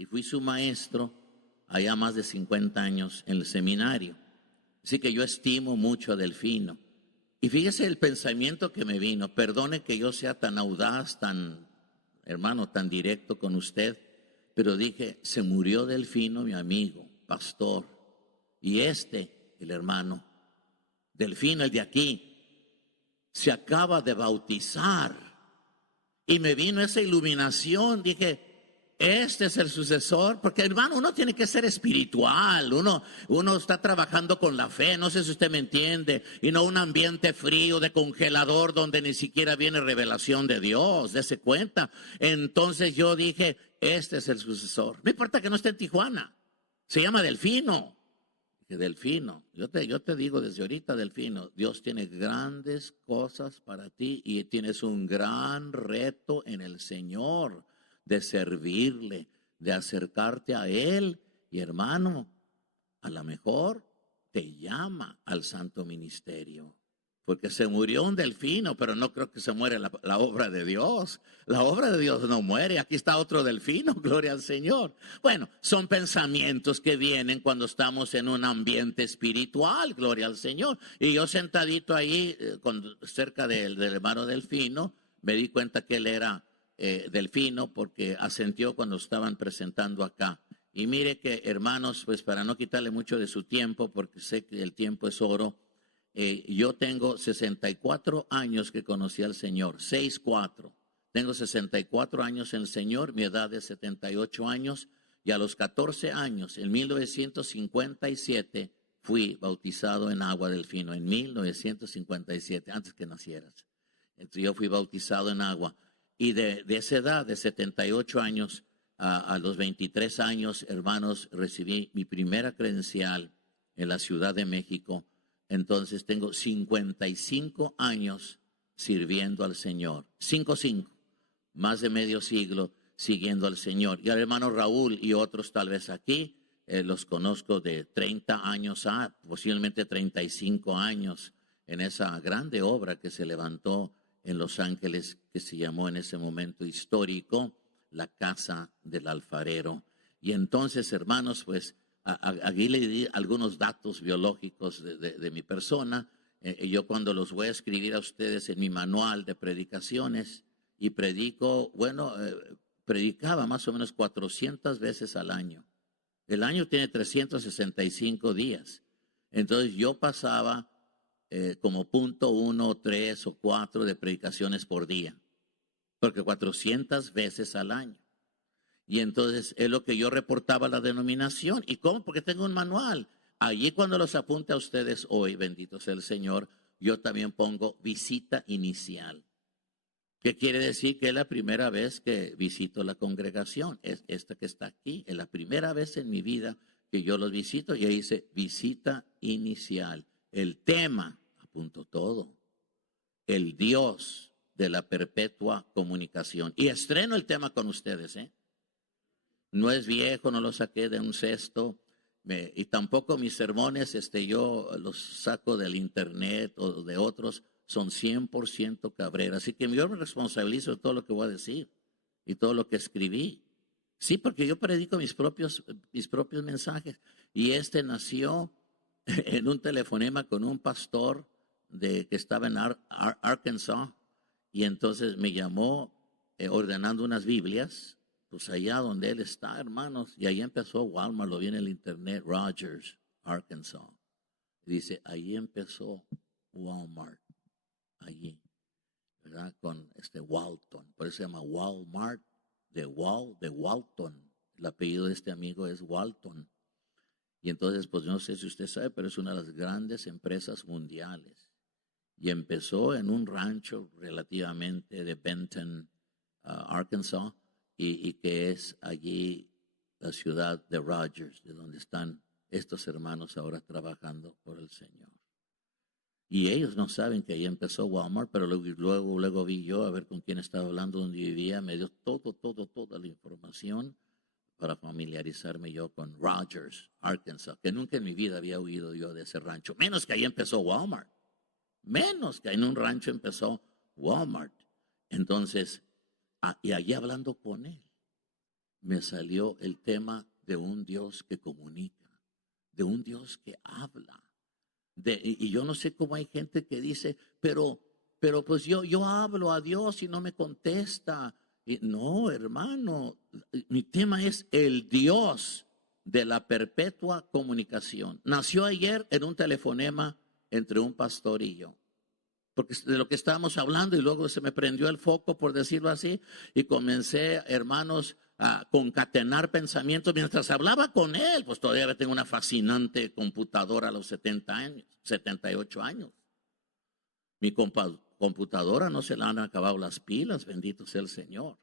y fui su maestro allá más de 50 años en el seminario. Así que yo estimo mucho a Delfino. Y fíjese el pensamiento que me vino. Perdone que yo sea tan audaz, hermano, tan directo con usted, pero dije, se murió Delfino, mi amigo, pastor, y el hermano, Delfino, el de aquí, se acaba de bautizar. Y me vino esa iluminación, dije, este es el sucesor, porque hermano, uno tiene que ser espiritual, uno está trabajando con la fe, no sé si usted me entiende, y no un ambiente frío de congelador donde ni siquiera viene revelación de Dios, dése cuenta. Entonces yo dije, este es el sucesor, no importa que no esté en Tijuana, se llama Delfino. Delfino, yo te digo desde ahorita, Delfino, Dios tiene grandes cosas para ti y tienes un gran reto en el Señor de servirle, de acercarte a Él. Y hermano, a lo mejor te llama al santo ministerio. Porque se murió un Delfino, pero no creo que se muere la obra de Dios. La obra de Dios no muere. Aquí está otro Delfino, gloria al Señor. Bueno, son pensamientos que vienen cuando estamos en un ambiente espiritual, gloria al Señor. Y yo sentadito ahí, cerca del hermano Delfino, me di cuenta que él era Delfino porque asentió cuando estaban presentando acá. Y mire que, hermanos, pues para no quitarle mucho de su tiempo, porque sé que el tiempo es oro, yo tengo 64 años que conocí al Señor, 64. Tengo 64 años en el Señor, mi edad es 78 años, y a los 14 años, en 1957, fui bautizado en agua Delfino, en 1957, antes que nacieras. Entonces yo fui bautizado en agua, y de esa edad, de 78 años, a los 23 años, hermanos, recibí mi primera credencial en la Ciudad de México. Entonces tengo 55 años sirviendo al Señor. 55, más de medio siglo siguiendo al Señor. Y al hermano Raúl y otros tal vez aquí, los conozco de 30 años a posiblemente 35 años en esa grande obra que se levantó en Los Ángeles, que se llamó en ese momento histórico la Casa del Alfarero. Y entonces, hermanos, pues aquí le di algunos datos biológicos de mi persona. Yo cuando los voy a escribir a ustedes en mi manual de predicaciones y predico, predicaba más o menos 400 veces al año. El año tiene 365 días. Entonces yo pasaba como 1, 3 o 4 de predicaciones por día, porque 400 veces al año. Y entonces es lo que yo reportaba a la denominación. ¿Y cómo? Porque tengo un manual. Allí cuando los apunte a ustedes hoy, bendito sea el Señor, yo también pongo visita inicial. ¿Qué quiere decir? Que es la primera vez que visito la congregación. Es esta que está aquí. Es la primera vez en mi vida que yo los visito. Y ahí dice visita inicial. El tema, apunto todo. El Dios de la perpetua comunicación. Y estreno el tema con ustedes, No es viejo, no lo saqué de un cesto, y tampoco mis sermones, yo los saco del internet o de otros, son 100% Cabrera. Así que yo me responsabilizo de todo lo que voy a decir y todo lo que escribí. Sí, porque yo predico mis propios mensajes. Y nació en un telefonema con un pastor que estaba en Arkansas, y entonces me llamó ordenando unas Biblias. Pues allá donde él está, hermanos, y ahí empezó Walmart, lo vi en el internet, Rogers, Arkansas. Dice, ahí empezó Walmart, allí, ¿verdad? Con Walton, por eso se llama Walmart, de Walton. El apellido de este amigo es Walton. Y entonces, pues no sé si usted sabe, pero es una de las grandes empresas mundiales. Y empezó en un rancho relativamente de Benton, Arkansas, y que es allí la ciudad de Rogers, de donde están estos hermanos ahora trabajando por el Señor. Y ellos no saben que ahí empezó Walmart, pero luego vi yo a ver con quién estaba hablando, dónde vivía, me dio toda la información para familiarizarme yo con Rogers, Arkansas, que nunca en mi vida había oído yo de ese rancho, menos que ahí empezó Walmart, menos que en un rancho empezó Walmart. Entonces, y allí hablando con él. me salió el tema de un Dios que comunica, de un Dios que habla. Y yo no sé cómo hay gente que dice, pero pues yo hablo a Dios y no me contesta. Y no, hermano, mi tema es el Dios de la perpetua comunicación. Nació ayer en un telefonema entre un pastor y yo, porque de lo que estábamos hablando, y luego se me prendió el foco, por decirlo así, y comencé, hermanos, a concatenar pensamientos mientras hablaba con él. Pues todavía tengo una fascinante computadora a los 70 años, 78 años. Mi computadora no se le han acabado las pilas, bendito sea el Señor.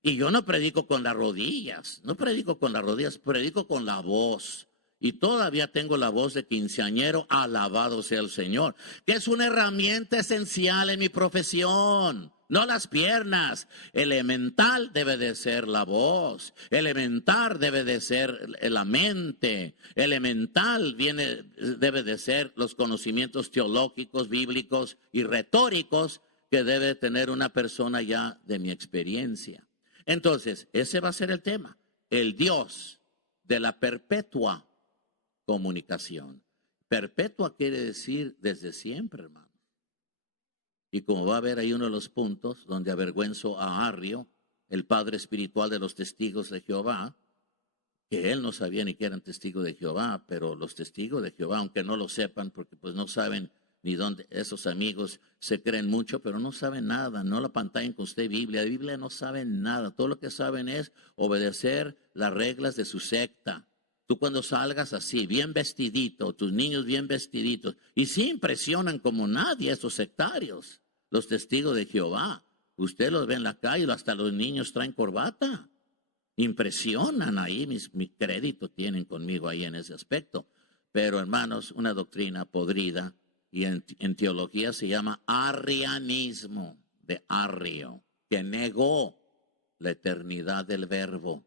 Y yo no predico con las rodillas, predico con la voz. Y todavía tengo la voz de quinceañero, alabado sea el Señor, que es una herramienta esencial en mi profesión, no las piernas. Elemental debe de ser la voz, elemental debe de ser la mente, elemental debe de ser los conocimientos teológicos, bíblicos y retóricos que debe tener una persona ya de mi experiencia. Entonces, ese va a ser el tema, el Dios de la perpetua comunicación. Perpetua quiere decir desde siempre, hermano. Y como va a ver ahí uno de los puntos donde avergüenzo a Arrio, el padre espiritual de los testigos de Jehová, que él no sabía ni que eran testigos de Jehová, pero los testigos de Jehová, aunque no lo sepan, porque pues no saben ni dónde, esos amigos se creen mucho, pero no saben nada, no la pantallen con usted Biblia, de Biblia no saben nada, todo lo que saben es obedecer las reglas de su secta. Tú cuando salgas así, bien vestidito, tus niños bien vestiditos, y sí impresionan como nadie esos sectarios, los testigos de Jehová. Usted los ve en la calle, hasta los niños traen corbata. Impresionan ahí, mi crédito tienen conmigo ahí en ese aspecto. Pero hermanos, una doctrina podrida, y en teología se llama arrianismo, de Arrio, que negó la eternidad del verbo,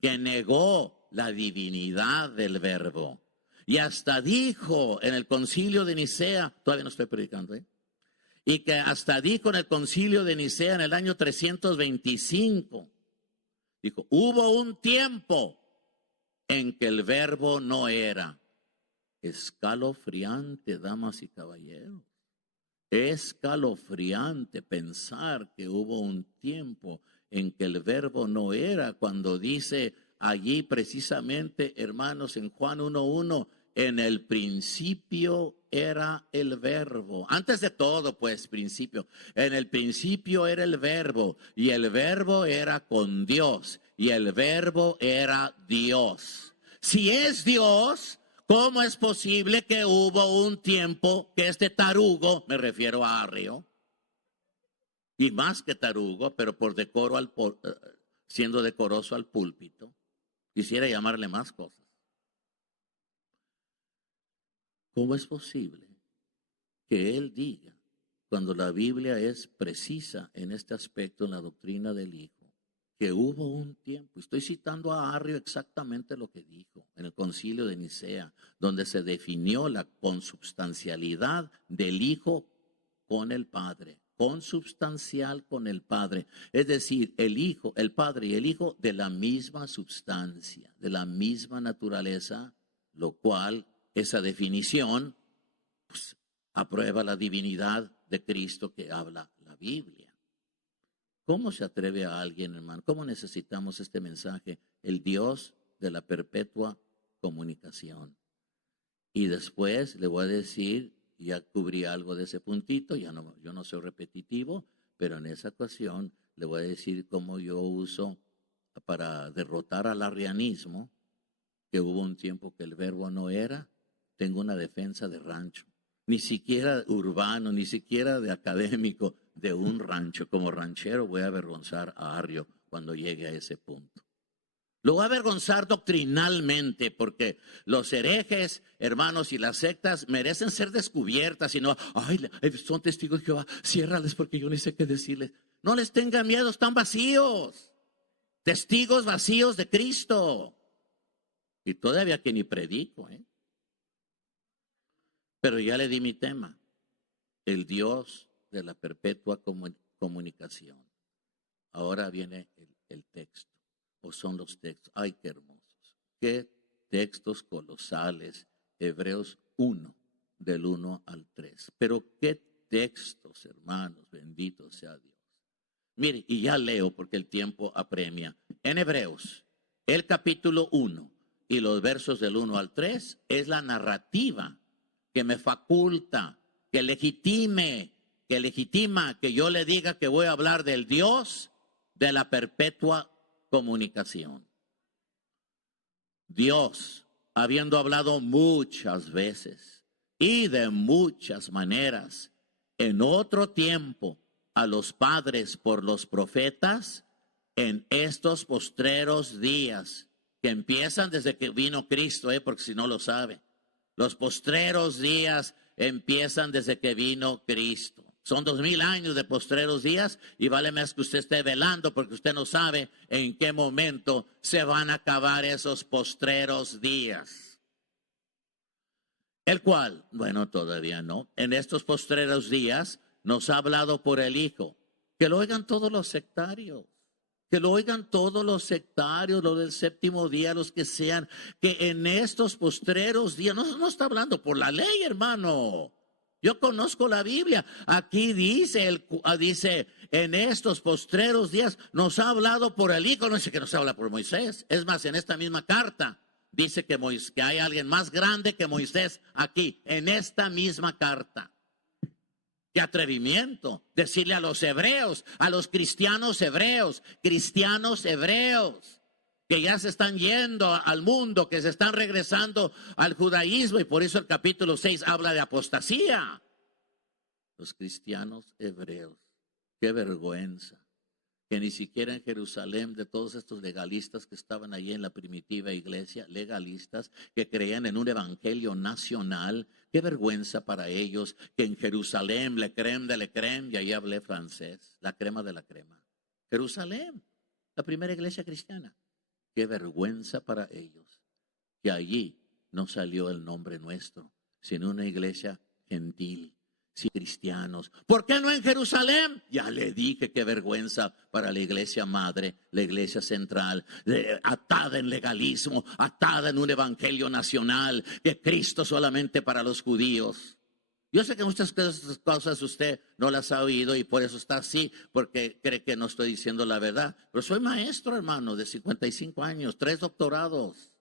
que negó la divinidad del verbo. Y hasta dijo en el concilio de Nicea, todavía no estoy predicando, y que hasta dijo en el concilio de Nicea en el año 325, dijo, hubo un tiempo en que el verbo no era. Escalofriante, damas y caballeros. Escalofriante pensar que hubo un tiempo en que el verbo no era, cuando dice allí precisamente, hermanos, en Juan 1:1, en el principio era el verbo. Antes de todo, pues, principio. En el principio era el verbo, y el verbo era con Dios, y el verbo era Dios. Si es Dios, ¿cómo es posible que hubo un tiempo que este tarugo, me refiero a Arrio, y más que tarugo, pero por decoro siendo decoroso al púlpito, quisiera llamarle más cosas? ¿Cómo es posible que él diga, cuando la Biblia es precisa en este aspecto, en la doctrina del Hijo, que hubo un tiempo? Estoy citando a Arrio exactamente lo que dijo en el concilio de Nicea, donde se definió la consubstancialidad del Hijo con el Padre, consubstancial con el Padre, es decir, el Hijo, el Padre y el Hijo de la misma substancia, de la misma naturaleza, lo cual, esa definición, pues, aprueba la divinidad de Cristo que habla la Biblia. ¿Cómo se atreve a alguien, hermano? ¿Cómo necesitamos este mensaje? El Dios de la perpetua comunicación. Y después le voy a decir, ya cubrí algo de ese puntito, yo no soy repetitivo, pero en esa ocasión le voy a decir cómo yo uso para derrotar al arrianismo, que hubo un tiempo que el verbo no era. Tengo una defensa de rancho, ni siquiera urbano, ni siquiera de académico, de un rancho. Como ranchero voy a avergonzar a Arrio cuando llegue a ese punto. Lo voy a avergonzar doctrinalmente, porque los herejes, hermanos, y las sectas merecen ser descubiertas, y no, ay, son testigos de Jehová, ciérrales porque yo ni sé qué decirles. No les tengan miedo, están vacíos, testigos vacíos de Cristo. Y todavía que ni predico, Pero ya le di mi tema, el Dios de la perpetua comunicación. Ahora viene el texto. ¿O son los textos? ¡Ay, qué hermosos! ¡Qué textos colosales! Hebreos 1, del 1 al 3. Pero qué textos, hermanos, bendito sea Dios. Mire, y ya leo porque el tiempo apremia. En Hebreos, el capítulo 1 y los versos del 1 al 3 es la narrativa que me faculta, que legitima que yo le diga que voy a hablar del Dios de la perpetua comunicación. Dios, habiendo hablado muchas veces y de muchas maneras en otro tiempo a los padres por los profetas, en estos postreros días, que empiezan desde que vino Cristo, porque si no lo sabe, los postreros días empiezan desde que vino Cristo. Son 2000 años de postreros días y vale más que usted esté velando porque usted no sabe en qué momento se van a acabar esos postreros días. El cual, bueno, todavía no. En estos postreros días nos ha hablado por el Hijo. Que lo oigan todos los sectarios. Que lo oigan todos los sectarios, los del séptimo día, los que sean. Que en estos postreros días, no está hablando por la ley, hermano. Yo conozco la Biblia. Aquí dice, en estos postreros días nos ha hablado por el Hijo. No dice que nos habla por Moisés. Es más, en esta misma carta dice que hay alguien más grande que Moisés aquí, en esta misma carta. ¡Qué atrevimiento! Decirle a los hebreos, a los cristianos hebreos, que ya se están yendo al mundo, que se están regresando al judaísmo, y por eso el capítulo 6 habla de apostasía. Los cristianos hebreos, qué vergüenza, que ni siquiera en Jerusalén, de todos estos legalistas que estaban allí en la primitiva iglesia, legalistas que creían en un evangelio nacional, qué vergüenza para ellos que en Jerusalén, le creme de le creme, y ahí hablé francés, la crema de la crema. Jerusalén, la primera iglesia cristiana. Qué vergüenza para ellos que allí no salió el nombre nuestro, sino una iglesia gentil, sin cristianos. ¿Por qué no en Jerusalén? Ya le dije, qué vergüenza para la iglesia madre, la iglesia central, atada en legalismo, atada en un evangelio nacional, que Cristo solamente para los judíos. Yo sé que muchas cosas usted no las ha oído y por eso está así, porque cree que no estoy diciendo la verdad. Pero soy maestro, hermano, de 55 años, 3 doctorados.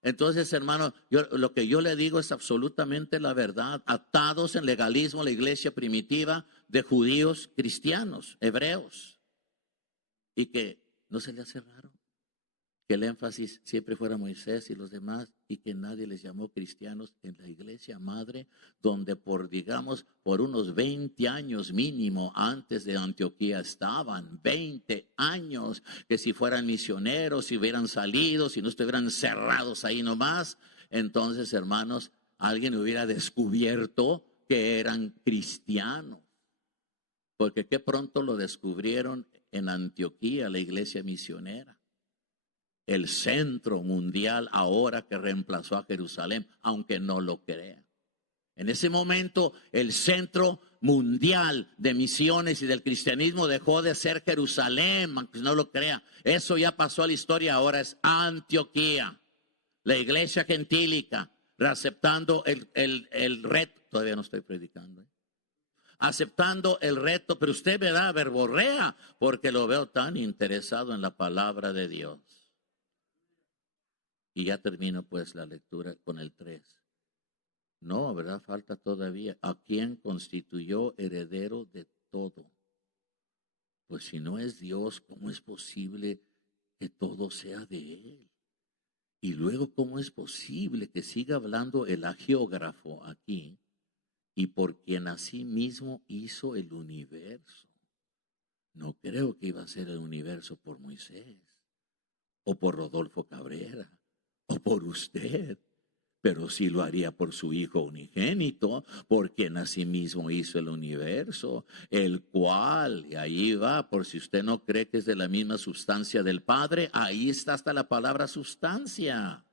Entonces, hermano, lo que yo le digo es absolutamente la verdad. Atados en legalismo, la iglesia primitiva de judíos, cristianos, hebreos. Y que no se le hace raro que el énfasis siempre fuera Moisés y los demás, y que nadie les llamó cristianos en la iglesia madre, donde por unos 20 años mínimo antes de Antioquía estaban, 20 años, que si fueran misioneros, si hubieran salido, si no estuvieran cerrados ahí nomás, entonces, hermanos, alguien hubiera descubierto que eran cristianos, porque qué pronto lo descubrieron en Antioquía, la iglesia misionera. El centro mundial ahora que reemplazó a Jerusalén, aunque no lo crean. En ese momento el centro mundial de misiones y del cristianismo dejó de ser Jerusalén, aunque no lo crea. Eso ya pasó a la historia, ahora es Antioquía, la iglesia gentílica, aceptando el reto. Todavía no estoy predicando. Aceptando el reto, pero usted me da verborrea porque lo veo tan interesado en la palabra de Dios. Y ya termino pues la lectura con el 3. No, ¿verdad? Falta todavía. ¿A quién constituyó heredero de todo? Pues si no es Dios, ¿cómo es posible que todo sea de Él? Y luego, ¿cómo es posible que siga hablando el agiógrafo aquí? Y por quien así mismo hizo el universo. No creo que iba a ser el universo por Moisés, o por Rodolfo Cabrera, o por usted, pero sí lo haría por su Hijo unigénito, por quien asimismo hizo el universo, el cual, y ahí va, por si usted no cree que es de la misma sustancia del Padre, ahí está hasta la palabra sustancia.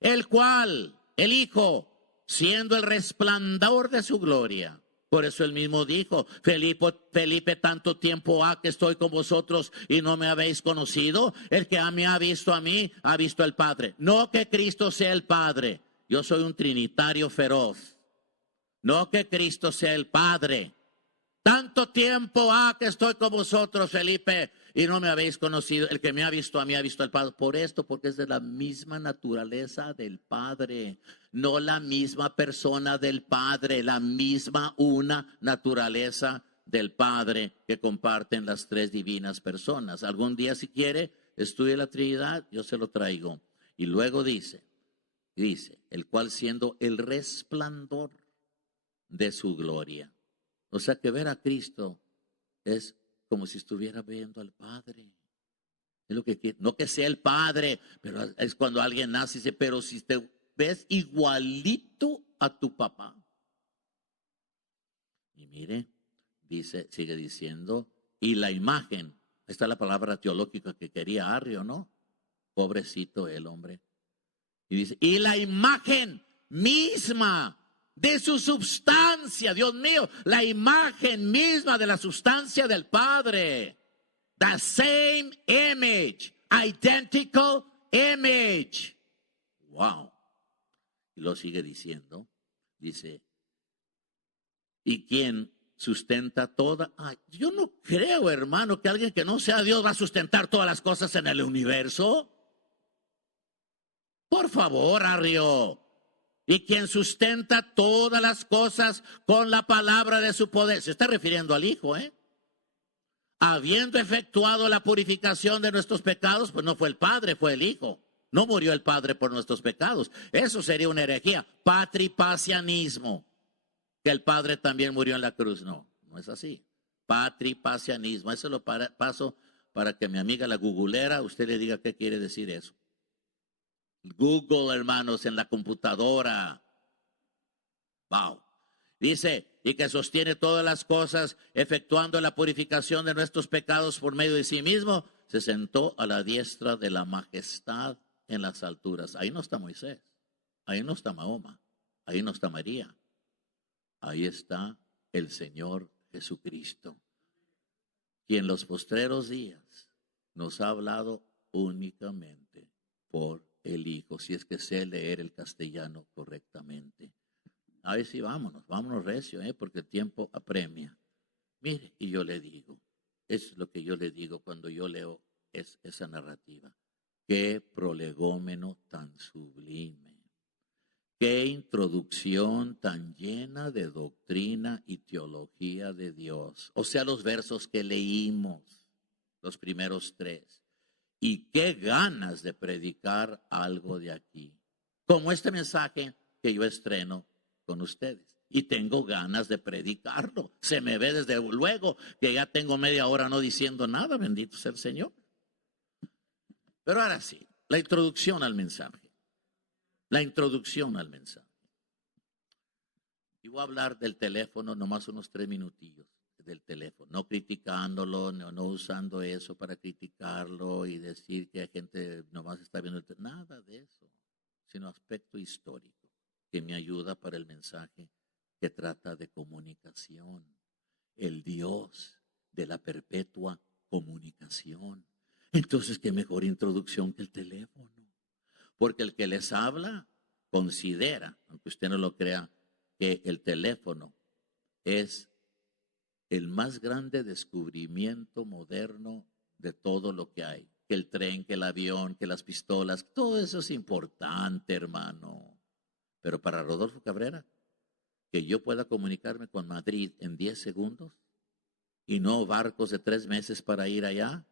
El cual, el Hijo, siendo el resplandor de su gloria Por eso él mismo dijo, Felipe, tanto tiempo ha que estoy con vosotros y no me habéis conocido. El que me ha visto a mí, ha visto al Padre. No que Cristo sea el Padre. Yo soy un trinitario feroz. No que Cristo sea el Padre. Tanto tiempo ha que estoy con vosotros, Felipe, y no me habéis conocido. El que me ha visto a mí, ha visto al Padre. Por esto, porque es de la misma naturaleza del Padre. No la misma persona del Padre, la misma una naturaleza del Padre que comparten las tres divinas personas. Algún día, si quiere, estudie la Trinidad, yo se lo traigo. Y luego dice, el cual siendo el resplandor de su gloria. O sea que ver a Cristo es como si estuviera viendo al Padre. Es lo que quiere. No que sea el Padre, pero es cuando alguien nace y dice, pero si te ves igualito a tu papá. Y mire, sigue diciendo, y la imagen, esta es la palabra teológica que quería Arrio, ¿no? Pobrecito el hombre. Y dice, y la imagen misma de su substancia, Dios mío, la imagen misma de la substancia del Padre. The same image, identical image. Wow. Y lo sigue diciendo, dice, ¿y quién sustenta toda? Ay, yo no creo, hermano, que alguien que no sea Dios va a sustentar todas las cosas en el universo. Por favor, Arrio. Y quien sustenta todas las cosas con la palabra de su poder. Se está refiriendo al Hijo, ¿eh? Habiendo efectuado la purificación de nuestros pecados, pues no fue el Padre, fue el Hijo. No murió el Padre por nuestros pecados. Eso sería una herejía. Patripacianismo. Que el Padre también murió en la cruz. No, no es así. Patripacianismo. Eso lo paso para que mi amiga la googlera, usted le diga qué quiere decir eso. Google, hermanos, en la computadora. Wow. Dice, y que sostiene todas las cosas, efectuando la purificación de nuestros pecados por medio de sí mismo, se sentó a la diestra de la majestad en las alturas. Ahí no está Moisés, ahí no está Mahoma, ahí no está María, ahí está el Señor Jesucristo, quien en los postreros días nos ha hablado únicamente por el Hijo, si es que sé leer el castellano correctamente. A ver si vámonos recio, porque el tiempo apremia. Mire, y yo le digo, es lo que yo le digo cuando yo leo esa narrativa. Qué prolegómeno tan sublime. Qué introducción tan llena de doctrina y teología de Dios. O sea, los versos que leímos, los primeros 3. Y qué ganas de predicar algo de aquí. Como este mensaje que yo estreno con ustedes. Y tengo ganas de predicarlo. Se me ve desde luego que ya tengo media hora no diciendo nada. Bendito sea el Señor. Pero ahora sí, la introducción al mensaje. La introducción al mensaje. Y voy a hablar del teléfono nomás unos 3 minutillos. Del teléfono, no criticándolo, no usando eso para criticarlo y decir que hay gente nomás está viendo nada de eso, sino aspecto histórico que me ayuda para el mensaje que trata de comunicación, el Dios de la perpetua comunicación. Entonces, qué mejor introducción que el teléfono, porque el que les habla considera, aunque usted no lo crea, que el teléfono es el más grande descubrimiento moderno de todo lo que hay. Que el tren, que el avión, que las pistolas, todo eso es importante, hermano. Pero para Rodolfo Cabrera, que yo pueda comunicarme con Madrid en 10 segundos y no barcos de 3 meses para ir allá,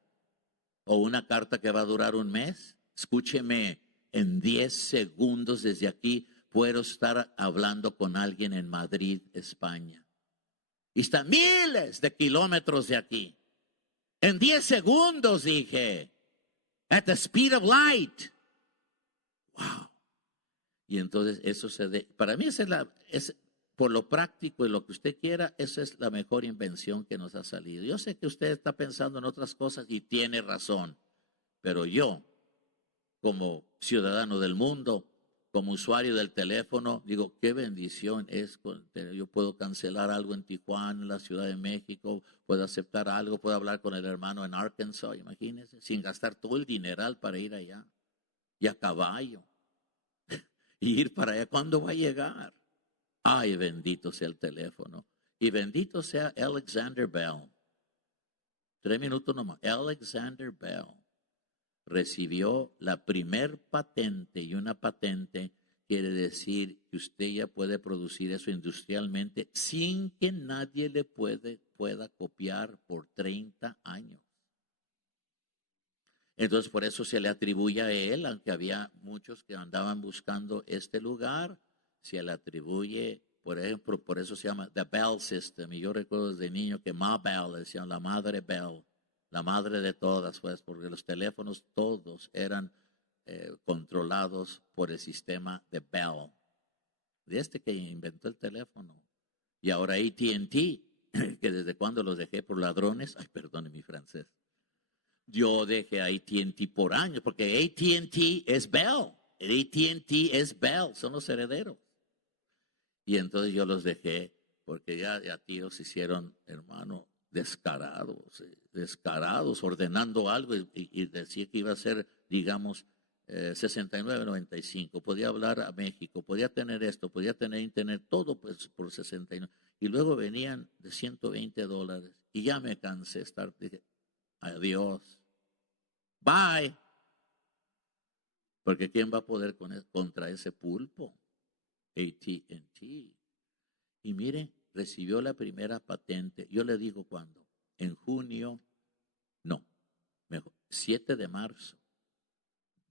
o una carta que va a durar 1 mes, escúcheme, en 10 segundos desde aquí puedo estar hablando con alguien en Madrid, España. Y está miles de kilómetros de aquí. En 10 segundos, dije. At the speed of light. Wow. Y entonces eso para mí es por lo práctico y lo que usted quiera, esa es la mejor invención que nos ha salido. Yo sé que usted está pensando en otras cosas y tiene razón. Pero yo, como ciudadano del mundo, como usuario del teléfono, digo, qué bendición es. Yo puedo cancelar algo en Tijuana, en la Ciudad de México, puedo aceptar algo, puedo hablar con el hermano en Arkansas, imagínense, sin gastar todo el dineral para ir allá. Y a caballo. Y ir para allá, ¿cuándo va a llegar? Ay, bendito sea el teléfono. Y bendito sea Alexander Bell. 3 minutos nomás. Alexander Bell recibió la primer patente, y una patente quiere decir que usted ya puede producir eso industrialmente sin que nadie le pueda copiar por 30 años. Entonces por eso se le atribuye a él, aunque había muchos que andaban buscando este lugar, se le atribuye, por ejemplo, por eso se llama The Bell System. Y yo recuerdo desde niño que Ma Bell, decían la madre Bell, la madre de todas, pues, porque los teléfonos todos eran controlados por el sistema de Bell, de este que inventó el teléfono. Y ahora AT&T, que desde cuando los dejé por ladrones, ay, perdone mi francés, yo dejé a AT&T por años, porque AT&T es Bell, AT&T es Bell, son los herederos. Y entonces yo los dejé, porque ya tíos se hicieron, hermano, descarados, ordenando algo y decía que iba a ser, digamos, 69.95, podía hablar a México, podía tener esto, podía tener internet, todo pues por 69. Y luego venían de $120 y ya me cansé de estar, dije, adiós, bye. Porque ¿quién va a poder contra ese pulpo? AT&T. Y mire, recibió la primera patente, yo le digo cuándo, en junio, no, mejor, 7 de marzo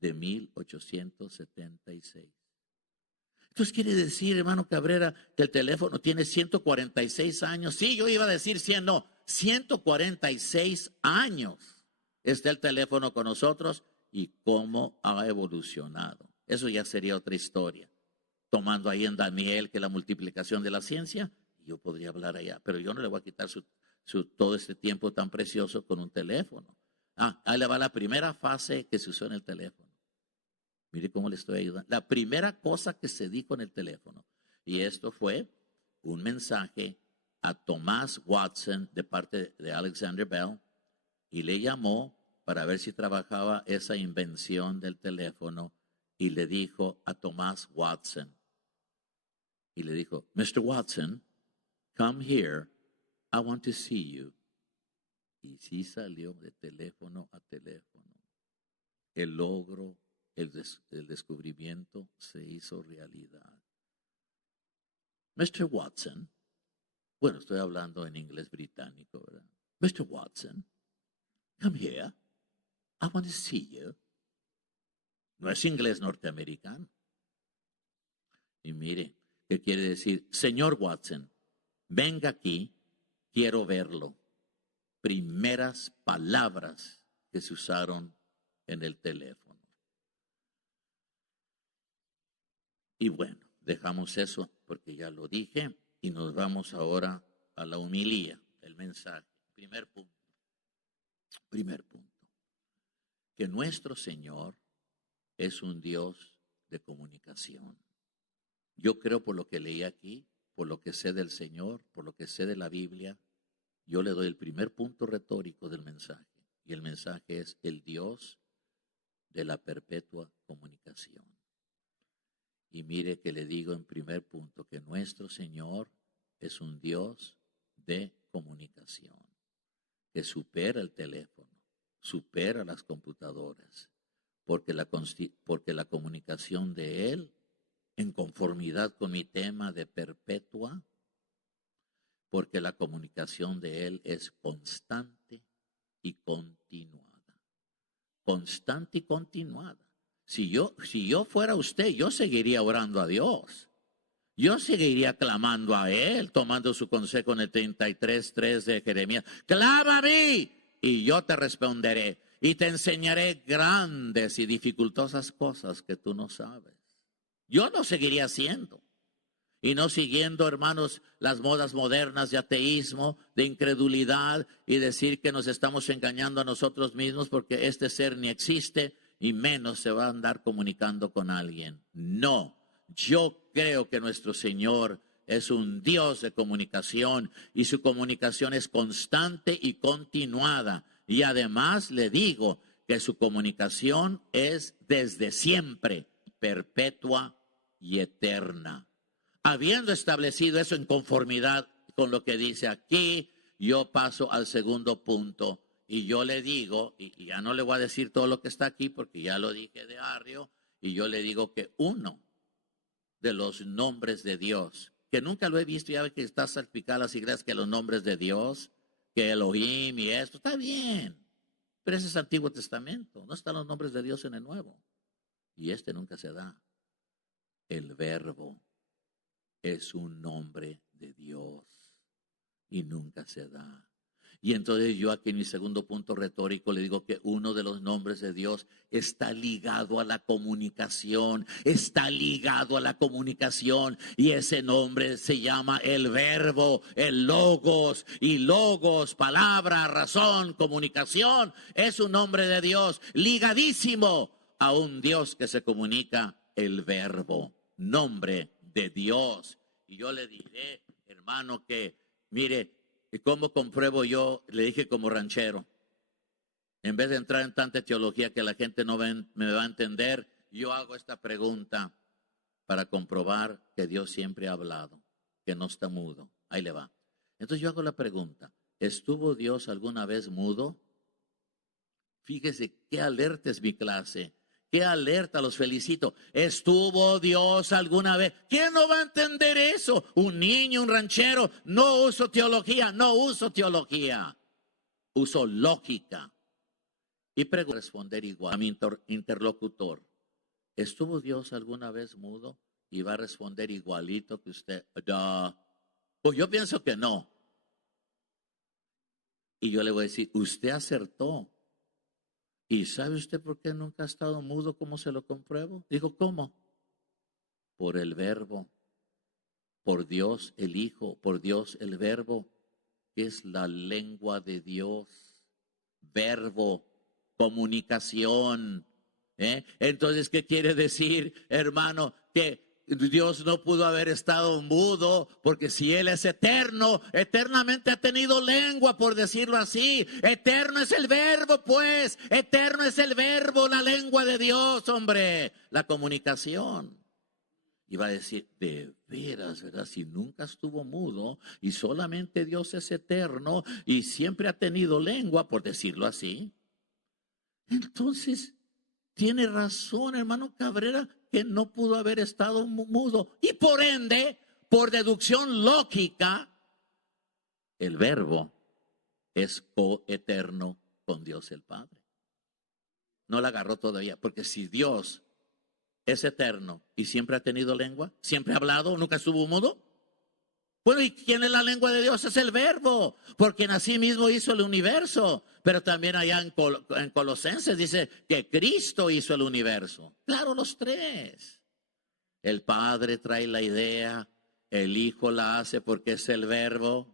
de 1876. Entonces quiere decir, hermano Cabrera, que el teléfono tiene 146 años. Sí, yo iba a decir 100, no, 146 años está el teléfono con nosotros y cómo ha evolucionado. Eso ya sería otra historia. Tomando ahí en Daniel que la multiplicación de la ciencia, yo podría hablar allá, pero yo no le voy a quitar todo este tiempo tan precioso con un teléfono. Ahí le va la primera fase que se usó en el teléfono. Mire cómo le estoy ayudando. La primera cosa que se dijo en el teléfono, y esto fue un mensaje a Thomas Watson de parte de Alexander Bell, y le llamó para ver si trabajaba esa invención del teléfono, y le dijo a Thomas Watson, y le dijo, Mr. Watson, come here, I want to see you. Y sí salió de teléfono a teléfono. El logro, el descubrimiento se hizo realidad. Mr. Watson, bueno, estoy hablando en inglés británico, ¿verdad? Mr. Watson, come here, I want to see you. No es inglés norteamericano. Y mire, ¿qué quiere decir? Señor Watson, venga aquí, quiero verlo. Primeras palabras que se usaron en el teléfono. Y bueno, dejamos eso porque ya lo dije y nos vamos ahora a la homilía, el mensaje. Primer punto. Que nuestro Señor es un Dios de comunicación. Yo creo por lo que leí aquí, por lo que sé del Señor, por lo que sé de la Biblia, yo le doy el primer punto retórico del mensaje. Y el mensaje es el Dios de la perpetua comunicación. Y mire que le digo en primer punto que nuestro Señor es un Dios de comunicación, que supera el teléfono, supera las computadoras, porque la comunicación de Él, en conformidad con mi tema de perpetua, porque la comunicación de Él es constante y continuada. Constante y continuada. Si yo fuera usted, yo seguiría orando a Dios. Yo seguiría clamando a Él, tomando su consejo en el 33:3 de Jeremías. Clama a mí y yo te responderé y te enseñaré grandes y dificultosas cosas que tú no sabes. Yo no seguiría haciendo. Y no siguiendo, hermanos, las modas modernas de ateísmo, de incredulidad y decir que nos estamos engañando a nosotros mismos porque este ser ni existe y menos se va a andar comunicando con alguien. No, yo creo que nuestro Señor es un Dios de comunicación y su comunicación es constante y continuada. Y además le digo que su comunicación es desde siempre, perpetua y eterna. Habiendo establecido eso en conformidad con lo que dice aquí, yo paso al segundo punto y yo le digo, y ya no le voy a decir todo lo que está aquí porque ya lo dije de arrio, y yo le digo que uno de los nombres de Dios, que nunca lo he visto, ya ve que está salpicada las iglesias que los nombres de Dios, que Elohim y esto, está bien, pero ese es Antiguo Testamento, no están los nombres de Dios en el Nuevo, y este nunca se da. El Verbo es un nombre de Dios y nunca se da. Y entonces yo aquí en mi segundo punto retórico le digo que uno de los nombres de Dios está ligado a la comunicación, y ese nombre se llama el Verbo, el Logos, y Logos, palabra, razón, comunicación, es un nombre de Dios ligadísimo a un Dios que se comunica, el Verbo, nombre de Dios. Y yo le diré, hermano, que mire, ¿y cómo compruebo yo? Le dije como ranchero. En vez de entrar en tanta teología que la gente no me va a entender, yo hago esta pregunta para comprobar que Dios siempre ha hablado, que no está mudo. Ahí le va. Entonces yo hago la pregunta, ¿estuvo Dios alguna vez mudo? Fíjese qué alerta es mi clase. ¡Qué alerta! Los felicito. ¿Estuvo Dios alguna vez? ¿Quién no va a entender eso? Un niño, un ranchero. No uso teología, Uso lógica. Y pregunto responder igual a mi interlocutor. ¿Estuvo Dios alguna vez mudo? Y va a responder igualito que usted. Pues yo pienso que no. Y yo le voy a decir, usted acertó. ¿Y sabe usted por qué nunca ha estado mudo? ¿Cómo se lo compruebo? Digo, ¿cómo? Por el Verbo, por Dios el Hijo, por Dios el Verbo, que es la lengua de Dios. Verbo, comunicación. Entonces, ¿qué quiere decir, hermano? Que Dios no pudo haber estado mudo, porque si Él es eterno, eternamente ha tenido lengua, por decirlo así. Eterno es el Verbo, pues. Eterno es el Verbo, la lengua de Dios, hombre. La comunicación. Y va a decir, de veras, ¿verdad? Si nunca estuvo mudo y solamente Dios es eterno y siempre ha tenido lengua, por decirlo así. Entonces, tiene razón, hermano Cabrera, que no pudo haber estado mudo. Y por ende, por deducción lógica, el Verbo es coeterno con Dios el Padre. No la agarró todavía, porque si Dios es eterno y siempre ha tenido lengua, siempre ha hablado, nunca estuvo mudo. Bueno, ¿y quién es la lengua de Dios? Es el Verbo, porque en sí mismo hizo el universo. Pero también allá en Colosenses dice que Cristo hizo el universo. Claro, los tres. El Padre trae la idea, el Hijo la hace porque es el Verbo.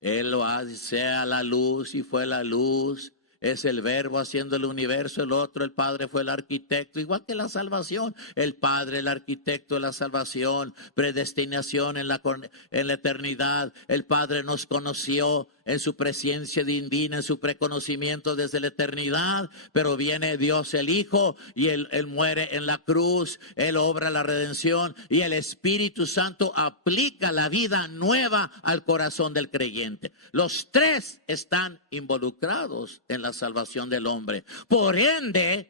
Él lo hace, sea la luz y fue la luz. Es el Verbo haciendo el universo, el otro, el Padre fue el arquitecto, igual que la salvación. El Padre, el arquitecto de la salvación, predestinación en la eternidad. El Padre nos conoció en su presencia divina, en su preconocimiento desde la eternidad, pero viene Dios el Hijo y él muere en la cruz, Él obra la redención y el Espíritu Santo aplica la vida nueva al corazón del creyente. Los tres están involucrados en la salvación del hombre. Por ende,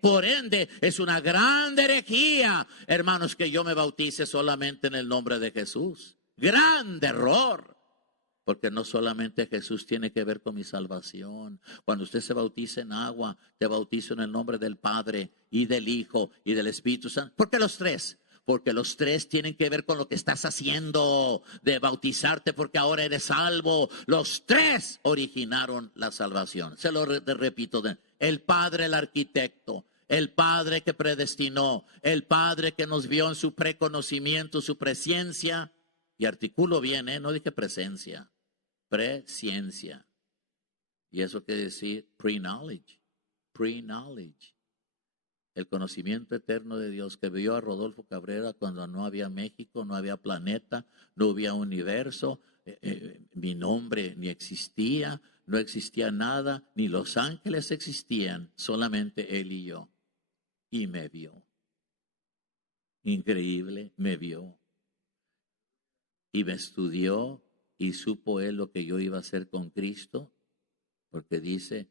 es una gran herejía, hermanos, que yo me bautice solamente en el nombre de Jesús. Gran error. Porque no solamente Jesús tiene que ver con mi salvación. Cuando usted se bautiza en agua, te bautizo en el nombre del Padre y del Hijo y del Espíritu Santo. ¿Por qué los tres? Porque los tres tienen que ver con lo que estás haciendo de bautizarte, porque ahora eres salvo. Los tres originaron la salvación. Se lo repito. El Padre, el arquitecto. El Padre que predestinó. El Padre que nos vio en su preconocimiento, su presencia. Y articulo bien, no dije presencia. Presciencia. Y eso quiere decir pre-knowledge. Pre-knowledge. el conocimiento eterno de Dios que vio a Rodolfo Cabrera cuando no había México, no había planeta, no había universo, mi nombre ni existía, no existía nada, ni los ángeles existían, solamente él y yo. Y me vio. Increíble, me vio. Y me estudió y supo él lo que yo iba a hacer con Cristo, porque dice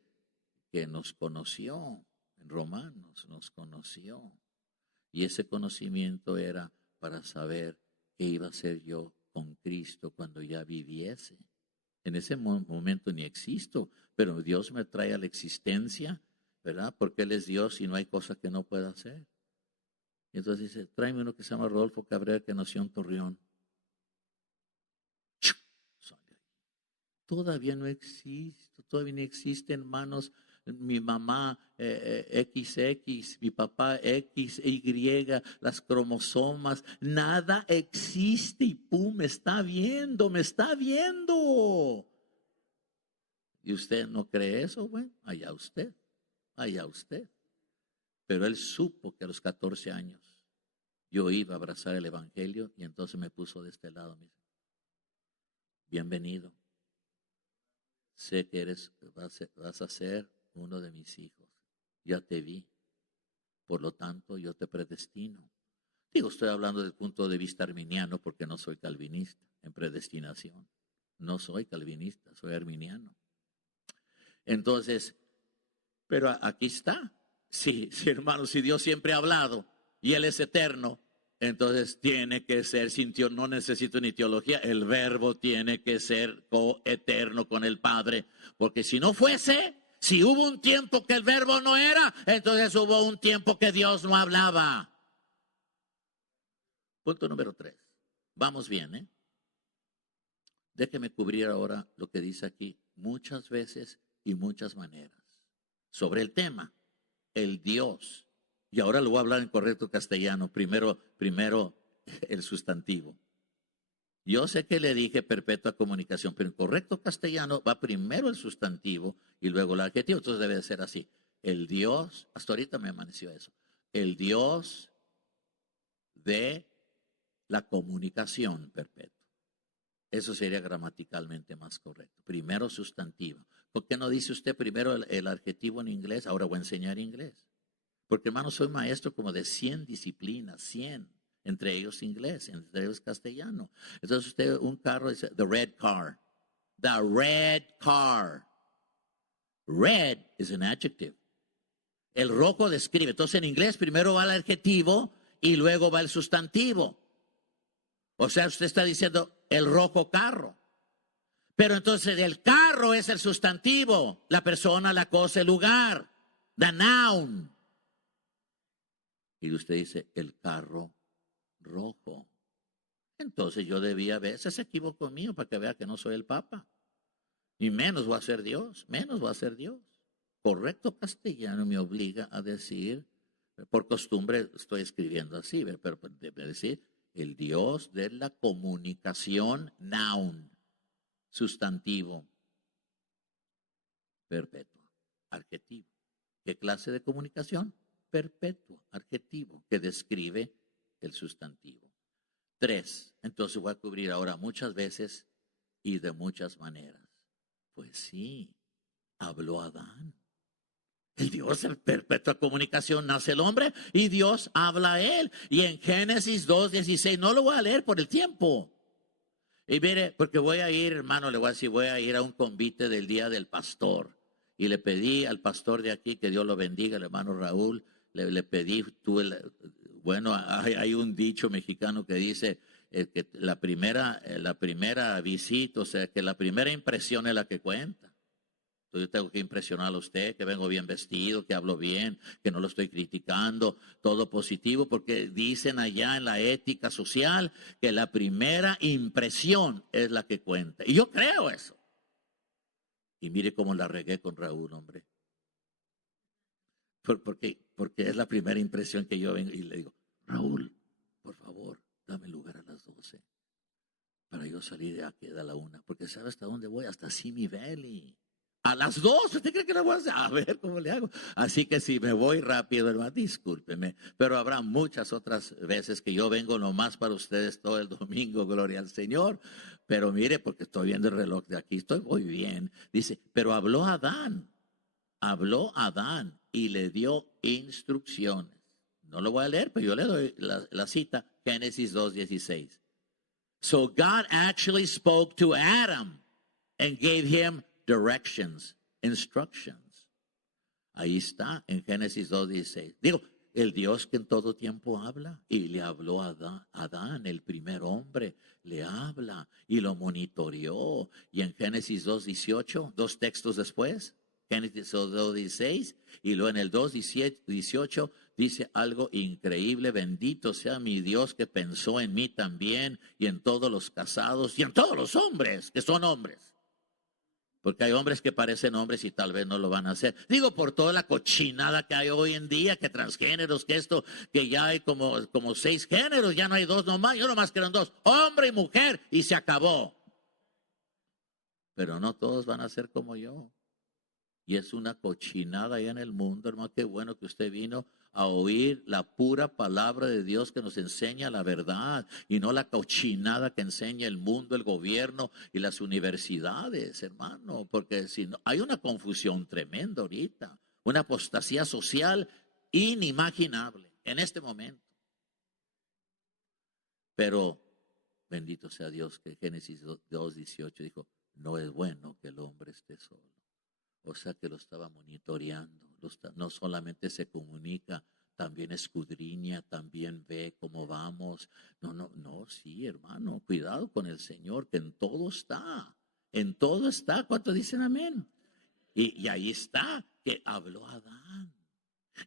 que nos conoció, en Romanos nos conoció. Y ese conocimiento era para saber qué iba a hacer yo con Cristo cuando ya viviese. En ese momento ni existo, pero Dios me trae a la existencia, ¿verdad? Porque Él es Dios y no hay cosa que no pueda hacer. Y entonces dice, tráeme uno que se llama Rodolfo Cabrera, que nació en Torreón. Todavía no existe, todavía no existen, hermanos. Mi mamá XX, mi papá X, Y, las cromosomas, nada existe y pum, me está viendo, me está viendo. ¿Y usted no cree eso? Bueno, allá usted, allá usted. Pero él supo que a los 14 años yo iba a abrazar el evangelio y entonces me puso de este lado. Me dice, bienvenido. Sé que vas a ser uno de mis hijos. Ya te vi. Por lo tanto, yo te predestino. Digo, estoy hablando desde el punto de vista arminiano porque no soy calvinista en predestinación. No soy calvinista, soy arminiano. Entonces, pero aquí está. Sí, sí, hermano, si Dios siempre ha hablado y Él es eterno, entonces tiene que ser, no necesito ni teología, el verbo tiene que ser coeterno con el Padre, porque si no fuese, si hubo un tiempo que el verbo no era, entonces hubo un tiempo que Dios no hablaba. Punto número 3. Vamos bien, ¿eh? Déjeme cubrir ahora lo que dice aquí, muchas veces y muchas maneras, sobre el tema, el Dios. Y ahora lo voy a hablar en correcto castellano. Primero el sustantivo. Yo sé que le dije perpetua comunicación, pero en correcto castellano va primero el sustantivo y luego el adjetivo. Entonces debe de ser así. El Dios, hasta ahorita me amaneció eso. El Dios de la comunicación perpetua. Eso sería gramaticalmente más correcto. Primero sustantivo. ¿Por qué no dice usted primero el adjetivo en inglés? Ahora voy a enseñar inglés. Porque, hermano, soy maestro como de 100 disciplinas, 100, entre ellos inglés, entre ellos castellano. Entonces usted, un carro dice, the red car. The red car. Red is an adjective. El rojo describe. Entonces en inglés primero va el adjetivo y luego va el sustantivo. O sea, usted está diciendo el rojo carro. Pero entonces el carro es el sustantivo, la persona, la cosa, el lugar, the noun. Y usted dice, el carro rojo. Entonces yo debía ver, se equivocó mío para que vea que no soy el Papa. Y menos va a ser Dios, menos va a ser Dios. Correcto castellano me obliga a decir, por costumbre estoy escribiendo así, pero debe decir, el Dios de la comunicación, noun, sustantivo, perpetuo, adjetivo. ¿Qué clase de comunicación? Perpetuo, adjetivo, que describe el sustantivo. 3. Entonces voy a cubrir ahora muchas veces y de muchas maneras. Pues sí, habló Adán. El Dios en perpetua comunicación nace el hombre y Dios habla a él. Y en Génesis 2:16, no lo voy a leer por el tiempo. Y mire, porque voy a ir, hermano, le voy a decir, voy a ir a un convite del Día del Pastor. Y le pedí al pastor de aquí, que Dios lo bendiga, el hermano Raúl, le pedí, bueno, hay un dicho mexicano que dice que la primera visita, o sea, que la primera impresión es la que cuenta. Entonces yo tengo que impresionar a usted, que vengo bien vestido, que hablo bien, que no lo estoy criticando, todo positivo, porque dicen allá en la ética social que la primera impresión es la que cuenta. Y yo creo eso. Y mire cómo la regué con Raúl, hombre. Porque es la primera impresión que yo vengo y le digo, Raúl, por favor, dame lugar a las 12 para yo salir de aquí a la 1, porque ¿sabe hasta dónde voy? Hasta Simi Valley. A las 2, ¿usted cree que lo voy a hacer? A ver cómo le hago. Así que si me voy rápido, hermano, discúlpeme. Pero habrá muchas otras veces que yo vengo nomás para ustedes todo el domingo, gloria al Señor. Pero mire, porque estoy viendo el reloj de aquí, estoy muy bien. Dice, pero habló Adán y le dio instrucciones. No lo voy a leer, pero yo le doy la cita, Génesis 2:16. So God actually spoke to Adam and gave him directions, instructions. Ahí está en Génesis 2:16. Digo, el Dios que en todo tiempo habla, y le habló a Adán, el primer hombre, le habla y lo monitoreó. Y en Génesis 2:18, 2 textos después, Génesis 2:16, y luego en el 2:18 dice algo increíble: bendito sea mi Dios que pensó en mí también, y en todos los casados, y en todos los hombres que son hombres. Porque hay hombres que parecen hombres y tal vez no lo van a hacer. Digo, por toda la cochinada que hay hoy en día, que transgéneros, que esto, que ya hay como 6 géneros, ya no hay 2 nomás, yo nomás quiero 2, hombre y mujer, y se acabó. Pero no todos van a ser como yo. Y es una cochinada allá en el mundo, hermano. Qué bueno que usted vino a oír la pura palabra de Dios que nos enseña la verdad y no la cochinada que enseña el mundo, el gobierno y las universidades, hermano. Porque si no, hay una confusión tremenda ahorita, una apostasía social inimaginable en este momento. Pero bendito sea Dios que Génesis 2:18 dijo, no es bueno que el hombre esté solo. O sea que lo estaba monitoreando, no solamente se comunica, también escudriña, también ve cómo vamos. No, sí, hermano, cuidado con el Señor, que en todo está. ¿Cuántos dicen amén? Y ahí está, que habló Adán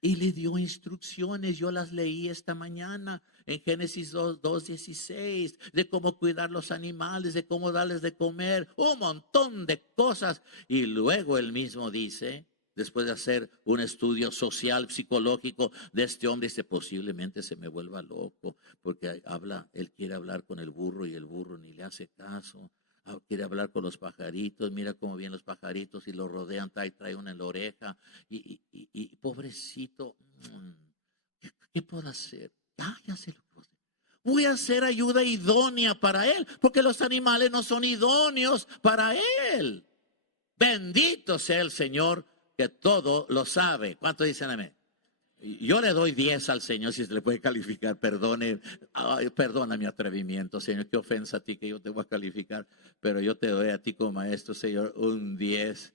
y le dio instrucciones. Yo las leí esta mañana en Génesis 2:16, de cómo cuidar los animales, de cómo darles de comer, un montón de cosas. Y luego él mismo dice, después de hacer un estudio social, psicológico de este hombre, dice, posiblemente se me vuelva loco, porque él quiere hablar con el burro y el burro ni le hace caso. Quiere hablar con los pajaritos, mira cómo vienen los pajaritos y lo rodean, trae una en la oreja. Y pobrecito, ¿qué puedo hacer? Ya sé lo que puedo hacer. Voy a hacer ayuda idónea para él, porque los animales no son idóneos para él. Bendito sea el Señor que todo lo sabe. ¿Cuánto dicen amén? Yo le doy 10 al Señor, si se le puede calificar. Perdona mi atrevimiento, Señor. Qué ofensa a ti que yo te voy a calificar. Pero yo te doy a ti como maestro, Señor, un 10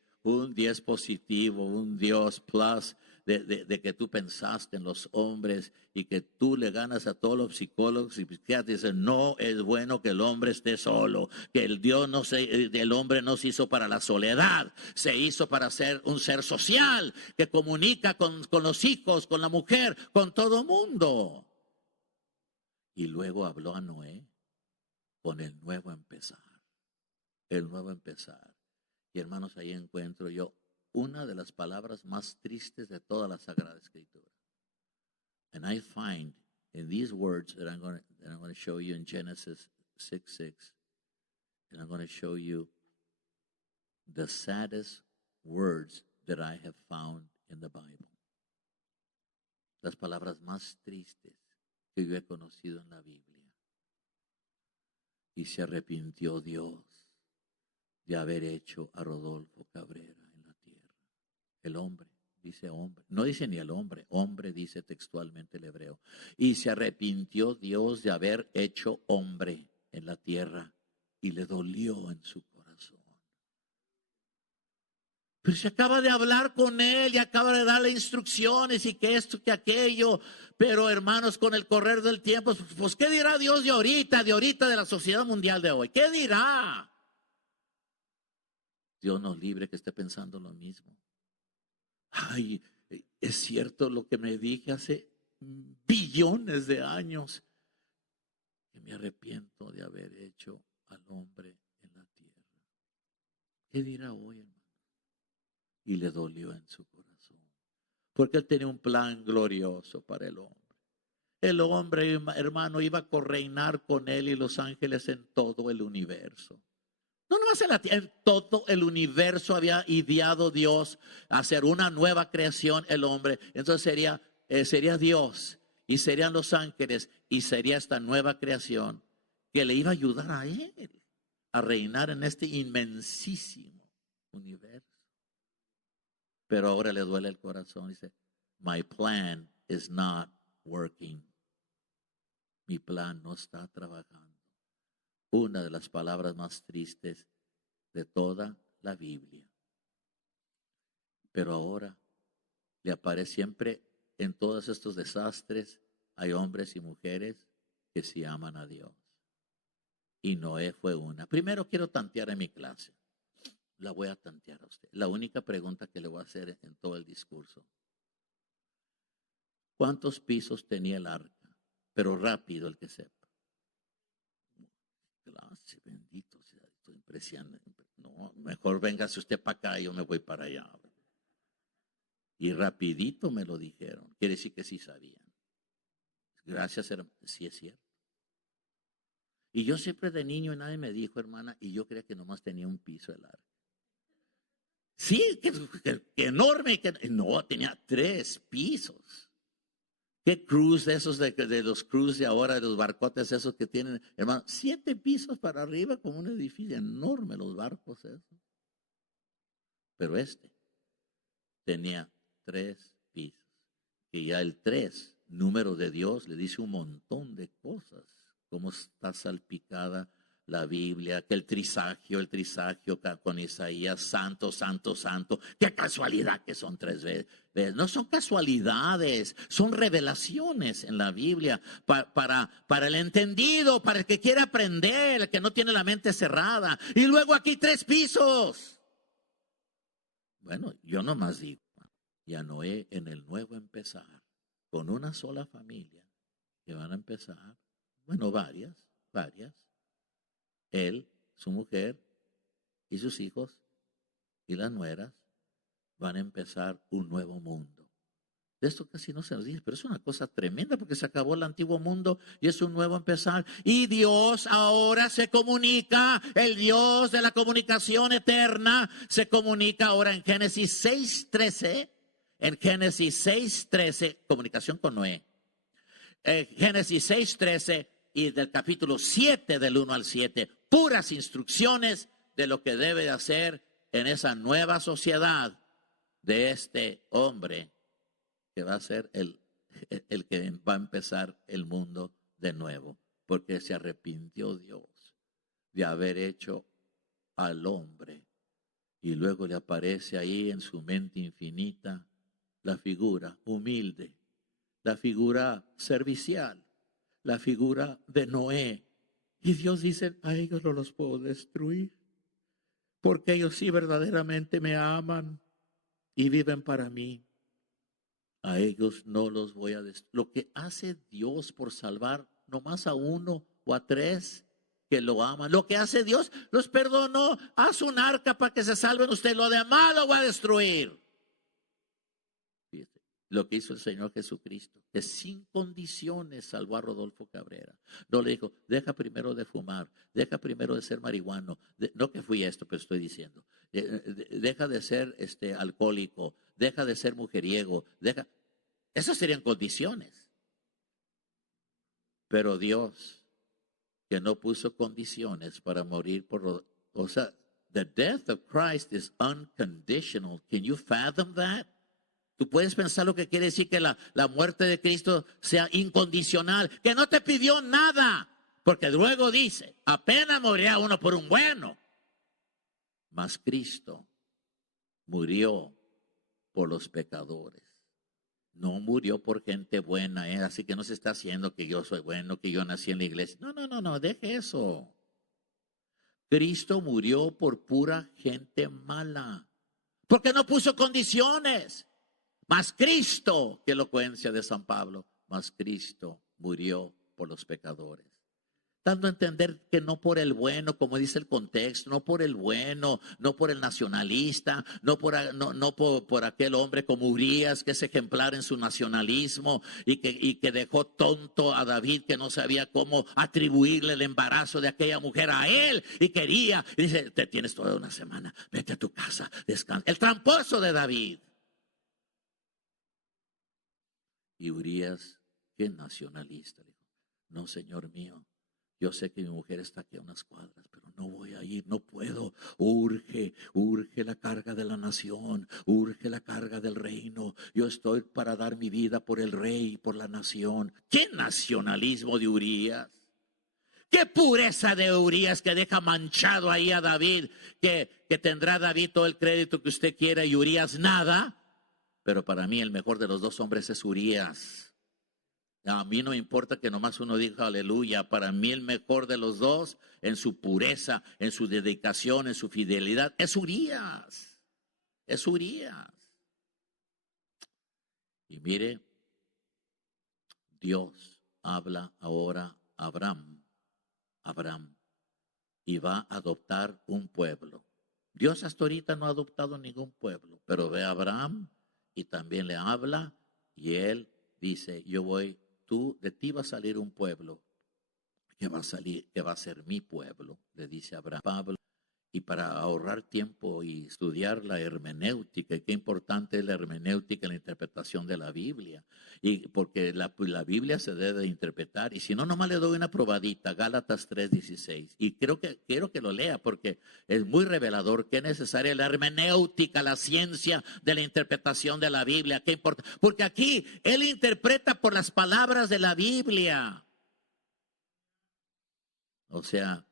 positivo, un Dios plus, de que tú pensaste en los hombres y que tú le ganas a todos los psicólogos y psiquiatras. Dicen, no es bueno que el hombre esté solo, que el hombre no se hizo para la soledad, se hizo para ser un ser social, que comunica con los hijos, con la mujer, con todo mundo. Y luego habló a Noé con el nuevo empezar. Y hermanos, ahí encuentro yo una de las palabras más tristes de toda la Sagrada Escritura. And I find in these words that I'm going to show you in Genesis 6:6, and I'm going to show you the saddest words that I have found in the Bible. Las palabras más tristes que yo he conocido en la Biblia. Y se arrepintió Dios de haber hecho a Rodolfo Cabrera en la tierra. El hombre, dice hombre, no dice ni el hombre dice textualmente el hebreo. Y se arrepintió Dios de haber hecho hombre en la tierra y le dolió en su corazón. Pero se acaba de hablar con él y acaba de darle instrucciones y que esto, que aquello. Pero hermanos, con el correr del tiempo, pues ¿qué dirá Dios de ahorita de la sociedad mundial de hoy? ¿Qué dirá? Dios nos libre que esté pensando lo mismo. Ay, es cierto lo que me dije hace billones de años, que me arrepiento de haber hecho al hombre en la tierra. ¿Qué dirá hoy, hermano? Y le dolió en su corazón, porque él tenía un plan glorioso para el hombre. El hombre, hermano, iba a correinar con él y los ángeles en todo el universo. No nomás en la tierra, en todo el universo había ideado Dios hacer una nueva creación el hombre. Entonces sería Dios y serían los ángeles y sería esta nueva creación que le iba a ayudar a él a reinar en este inmensísimo universo. Pero ahora le duele el corazón. Dice, my plan is not working. Mi plan no está trabajando. Una de las palabras más tristes de toda la Biblia. Pero ahora le aparece siempre en todos estos desastres, hay hombres y mujeres que sí aman a Dios. Y Noé fue una. Primero quiero tantear en mi clase. La voy a tantear a usted. La única pregunta que le voy a hacer en todo el discurso. ¿Cuántos pisos tenía el arca? Pero rápido el que sepa. Clase, bendito sea. Estoy impresionado. No, mejor véngase usted para acá y yo me voy para allá. Y rapidito me lo dijeron. Quiere decir que sí sabían. Gracias, hermano. Sí es cierto. Y yo siempre de niño nadie me dijo, hermana, y yo creía que nomás tenía un piso el arca. Sí, que enorme. No, tenía 3 pisos. ¿Qué cruise de esos, de los cruise de ahora, de los barcotes esos que tienen, hermano? 7 pisos para arriba, como un edificio enorme, los barcos esos. Pero tenía 3 pisos. Que ya el 3, número de Dios, le dice un montón de cosas. Cómo está salpicada la Biblia, que el trisagio con Isaías, santo, santo, santo. Qué casualidad que son 3 veces. No son casualidades, son revelaciones en la Biblia para el entendido, para el que quiere aprender, el que no tiene la mente cerrada. Y luego aquí 3 pisos. Bueno, yo nomás digo, ya Noé en el nuevo empezar, con una sola familia, que van a empezar, bueno, varias, él, su mujer y sus hijos y las nueras van a empezar un nuevo mundo. De esto casi no se nos dice, pero es una cosa tremenda porque se acabó el antiguo mundo y es un nuevo empezar. Y Dios ahora se comunica, el Dios de la comunicación eterna se comunica ahora en Génesis 6:13. En Génesis 6:13, comunicación con Noé. Génesis 6:13 y del capítulo 7 del 1 al 7, puras instrucciones de lo que debe de hacer en esa nueva sociedad de este hombre que va a ser el que va a empezar el mundo de nuevo, porque se arrepintió Dios de haber hecho al hombre y luego le aparece ahí en su mente infinita la figura humilde, la figura servicial, la figura de Noé. Y Dios dice, a ellos no los puedo destruir, porque ellos sí verdaderamente me aman y viven para mí. A ellos no los voy a destruir. Lo que hace Dios por salvar nomás a 1 o a 3 que lo aman. Lo que hace Dios, los perdonó. Haz un arca para que se salven ustedes. Lo demás lo va a destruir. Fíjate, lo que hizo el Señor Jesucristo, que sin condiciones salvó a Rodolfo Cabrera. No le dijo, deja primero de fumar, deja primero de ser marihuano. No que fui esto, pero estoy diciendo. Deja de ser alcohólico, deja de ser mujeriego, esas serían condiciones. Pero Dios, que no puso condiciones para morir o sea, the death of Christ is unconditional. Can you fathom that? Tú puedes pensar lo que quiere decir que la muerte de Cristo sea incondicional, que no te pidió nada, porque luego dice, apenas morirá uno por un bueno. Mas Cristo murió por los pecadores. No murió por gente buena, así que no se está haciendo que yo soy bueno, que yo nací en la iglesia. No, deje eso. Cristo murió por pura gente mala, porque no puso condiciones. Mas Cristo, qué elocuencia de San Pablo, mas Cristo murió por los pecadores. dando a entender que no por el bueno, como dice el contexto, no por el bueno, no por el nacionalista, no por aquel hombre como Urías, que es ejemplar en su nacionalismo y que dejó tonto a David, que no sabía cómo atribuirle el embarazo de aquella mujer a él y quería. Y dice, te tienes toda una semana, vete a tu casa, descansa. El tramposo de David. Y Urías, qué nacionalista, dijo, no, Señor mío, yo sé que mi mujer está aquí a unas cuadras, pero no voy a ir, no puedo. Urge la carga de la nación, urge la carga del reino. Yo estoy para dar mi vida por el rey y por la nación. ¡Qué nacionalismo de Urías! ¡Qué pureza de Urías, que deja manchado ahí a David! Que tendrá David todo el crédito que usted quiera y Urías nada. Pero para mí el mejor de los dos hombres es Urías. A mí no me importa que nomás uno diga aleluya. Para mí el mejor de los dos, en su pureza, en su dedicación, en su fidelidad, es Urías. Es Urías. Y mire, Dios habla ahora a Abraham, y va a adoptar un pueblo. Dios hasta ahorita no ha adoptado ningún pueblo, pero ve a Abraham y también le habla y él dice, de ti va a salir un pueblo que va a ser mi pueblo, le dice Abraham. Pablo, y para ahorrar tiempo y estudiar la hermenéutica, y qué importante es la hermenéutica en la interpretación de la Biblia, y porque la Biblia se debe interpretar, y si no, nomás le doy una probadita, Gálatas 3:16, y quiero que lo lea, porque es muy revelador, que es necesaria la hermenéutica, la ciencia de la interpretación de la Biblia, qué importa, porque aquí él interpreta por las palabras de la Biblia, o sea,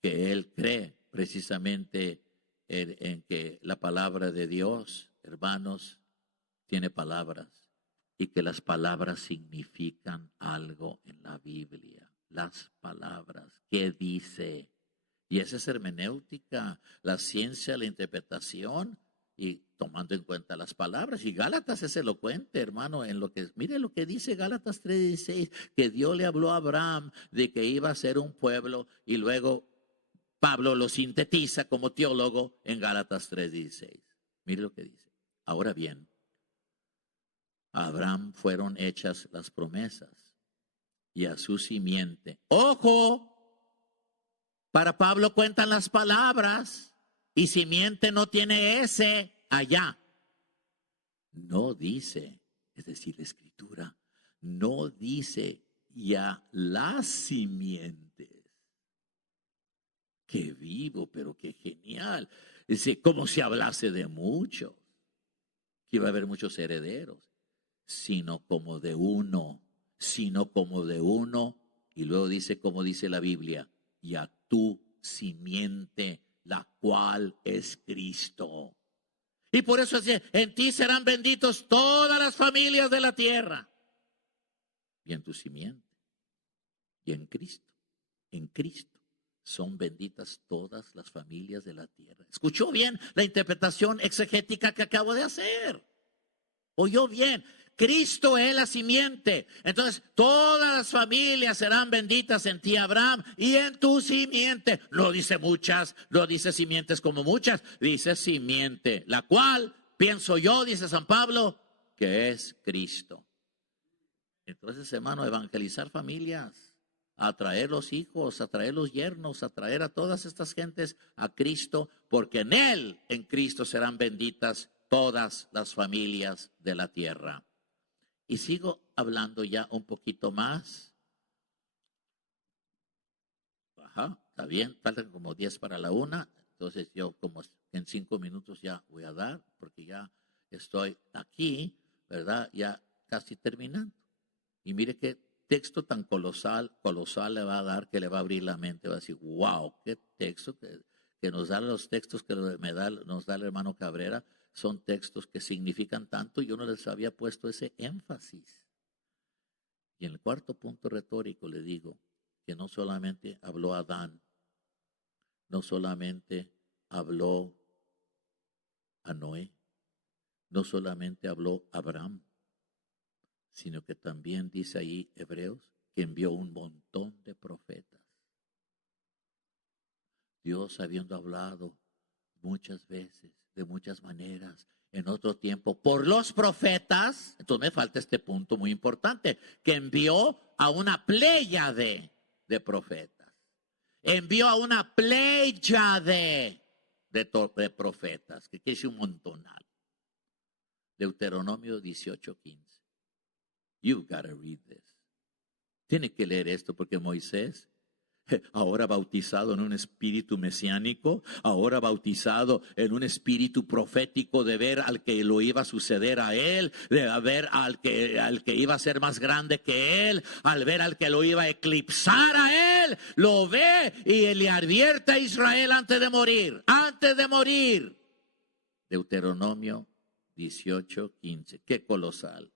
que él cree precisamente en que la palabra de Dios, hermanos, tiene palabras y que las palabras significan algo en la Biblia. Las palabras, ¿qué dice? Y esa es hermenéutica, la ciencia, la interpretación y tomando en cuenta las palabras. Y Gálatas es elocuente, hermano, mire lo que dice Gálatas 3:16, que Dios le habló a Abraham de que iba a ser un pueblo y luego Pablo lo sintetiza como teólogo en Gálatas 3:16. Mire lo que dice. Ahora bien, a Abraham fueron hechas las promesas y a su simiente. ¡Ojo! Para Pablo cuentan las palabras y simiente no tiene ese allá. No dice, es decir, la escritura, no dice ya las simientes. Qué vivo, pero qué genial. Dice, como si hablase de muchos, que iba a haber muchos herederos, sino como de uno, y luego dice, como dice la Biblia, y a tu simiente, la cual es Cristo. Y por eso dice, en ti serán benditos todas las familias de la tierra. Y en tu simiente, y en Cristo son benditas todas las familias de la tierra. ¿Escuchó bien la interpretación exegética que acabo de hacer? ¿Oyó bien? Cristo es la simiente. Entonces, todas las familias serán benditas en ti, Abraham, y en tu simiente. No dice muchas, no dice simientes como muchas, dice simiente, la cual, pienso yo, dice San Pablo, que es Cristo. Entonces, hermano, evangelizar familias, atraer los hijos, atraer los yernos, atraer a todas estas gentes a Cristo, porque en Cristo serán benditas todas las familias de la tierra. Y sigo hablando ya un poquito más. Ajá, está bien, faltan como 10 para la 1. Entonces yo como en 5 minutos ya voy a dar, porque ya estoy aquí, ¿verdad? Ya casi terminando. Y mire qué texto tan colosal le va a dar, que le va a abrir la mente. Va a decir, wow, qué texto que nos da los textos que nos da el hermano Cabrera. Son textos que significan tanto y yo no les había puesto ese énfasis. Y en el cuarto punto retórico le digo que no solamente habló Adán, no solamente habló a Noé, no solamente habló Abraham, sino que también dice ahí Hebreos que envió un montón de profetas. Dios habiendo hablado muchas veces, de muchas maneras, en otro tiempo, por los profetas. Entonces me falta este punto muy importante, que envió a una pléyade de profetas. Envió a una pléyade de profetas, que quiere decir un montonal. Deuteronomio 18:15. You've got to read this. Tiene que leer esto porque Moisés, ahora bautizado en un espíritu mesiánico, ahora bautizado en un espíritu profético de ver al que lo iba a suceder a él, de ver al que iba a ser más grande que él, al ver al que lo iba a eclipsar a él, lo ve y le advierte a Israel antes de morir. Deuteronomio 18:15. Qué colosal,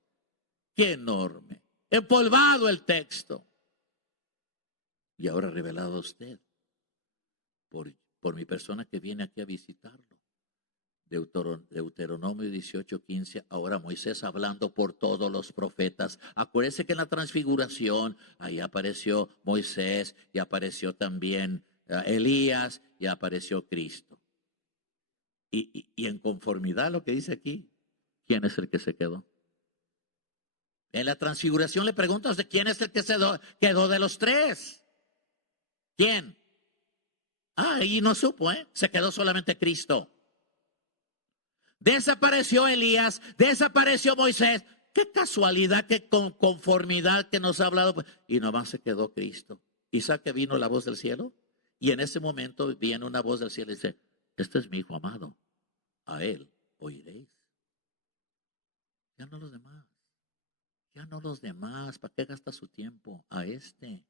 qué enorme, empolvado el texto. Y ahora revelado a usted por mi persona que viene aquí a visitarlo. Deuteronomio 18:15. Ahora Moisés hablando por todos los profetas. Acuérdese que en la transfiguración ahí apareció Moisés y apareció también Elías y apareció Cristo. Y en conformidad a lo que dice aquí, ¿quién es el que se quedó? En la transfiguración le pregunto a usted, ¿quién es el que se quedó de los tres? ¿Quién? Ahí no supo, se quedó solamente Cristo. Desapareció Elías, desapareció Moisés. Qué casualidad, qué conformidad que nos ha hablado. Y nomás se quedó Cristo. ¿Y sabe que vino la voz del cielo? Y en ese momento viene una voz del cielo y dice, este es mi hijo amado, a él oiréis. Ya no los demás. Ya no los demás. ¿Para qué gasta su tiempo? A este.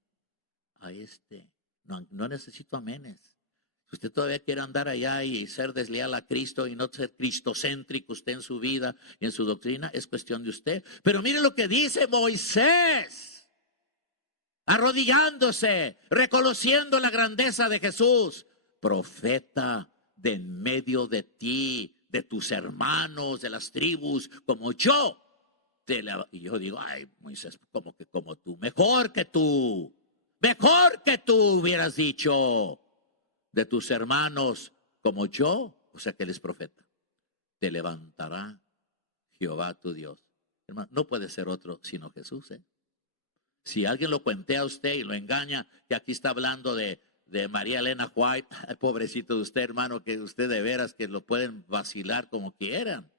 No necesito amenes. Si usted todavía quiere andar allá y ser desleal a Cristo y no ser cristocéntrico usted en su vida y en su doctrina, es cuestión de usted. Pero mire lo que dice Moisés, arrodillándose, reconociendo la grandeza de Jesús. Profeta de en medio de ti, de tus hermanos, de las tribus, como yo. Y yo digo, ay, Moisés, como tú, mejor que tú hubieras dicho, de tus hermanos como yo, o sea que él es profeta. Te levantará Jehová tu Dios. Hermano, no puede ser otro sino Jesús. Si alguien lo cuentea a usted y lo engaña, que aquí está hablando de María Elena White, pobrecito de usted, hermano, que usted de veras que lo pueden vacilar como quieran.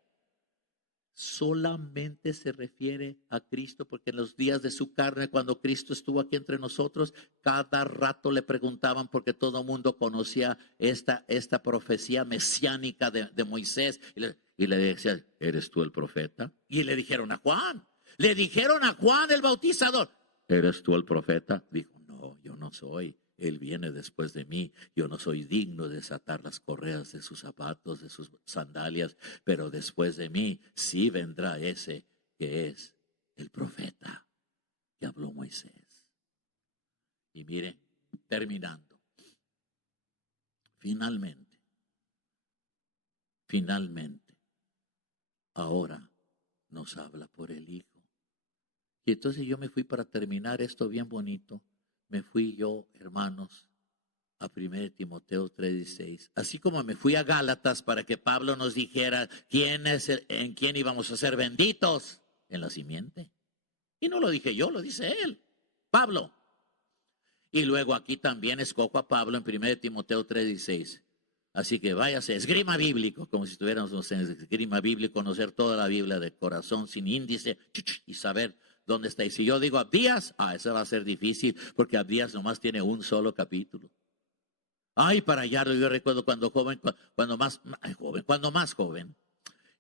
Solamente se refiere a Cristo porque en los días de su carne, cuando Cristo estuvo aquí entre nosotros, cada rato le preguntaban porque todo el mundo conocía esta profecía mesiánica de Moisés y le decían, ¿eres tú el profeta? Y le dijeron a Juan el bautizador, ¿eres tú el profeta? Dijo, no, yo no soy. Él viene después de mí. Yo no soy digno de desatar las correas de sus zapatos, de sus sandalias, pero después de mí sí vendrá ese que es el profeta que habló Moisés. Y mire, terminando. Finalmente, ahora nos habla por el Hijo. Y entonces yo me fui para terminar esto bien bonito. Me fui yo, hermanos, a 1 Timoteo 3:16. Así como me fui a Gálatas para que Pablo nos dijera en quién íbamos a ser benditos, en la simiente. Y no lo dije yo, lo dice él, Pablo. Y luego aquí también escojo a Pablo en 1 Timoteo 3:16. Así que váyase, esgrima bíblico, como si estuviéramos en esgrima bíblico, conocer toda la Biblia de corazón, sin índice, y saber dónde está. Y si yo digo Abdías, eso va a ser difícil, porque Abdías nomás tiene un solo capítulo. Ay, para allá, yo recuerdo cuando más joven.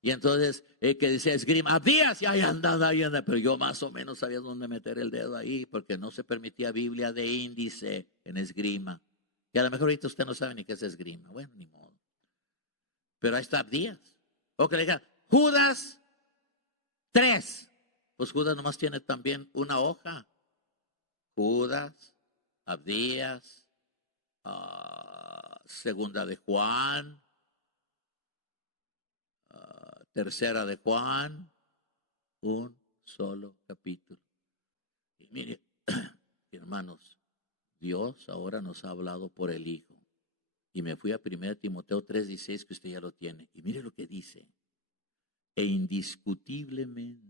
Y entonces, que decía esgrima, Abdías, y ahí anda, pero yo más o menos sabía dónde meter el dedo ahí, porque no se permitía Biblia de índice en esgrima. Y a lo mejor ahorita usted no sabe ni qué es esgrima. Bueno, ni modo. Pero ahí está Abdías. O que le diga, Judas 3. Pues Judas nomás tiene también una hoja. Judas, Abdías, segunda de Juan, tercera de Juan, un solo capítulo. Y mire, hermanos, Dios ahora nos ha hablado por el Hijo. Y me fui a 1 Timoteo 3:16, que usted ya lo tiene. Y mire lo que dice. E indiscutiblemente.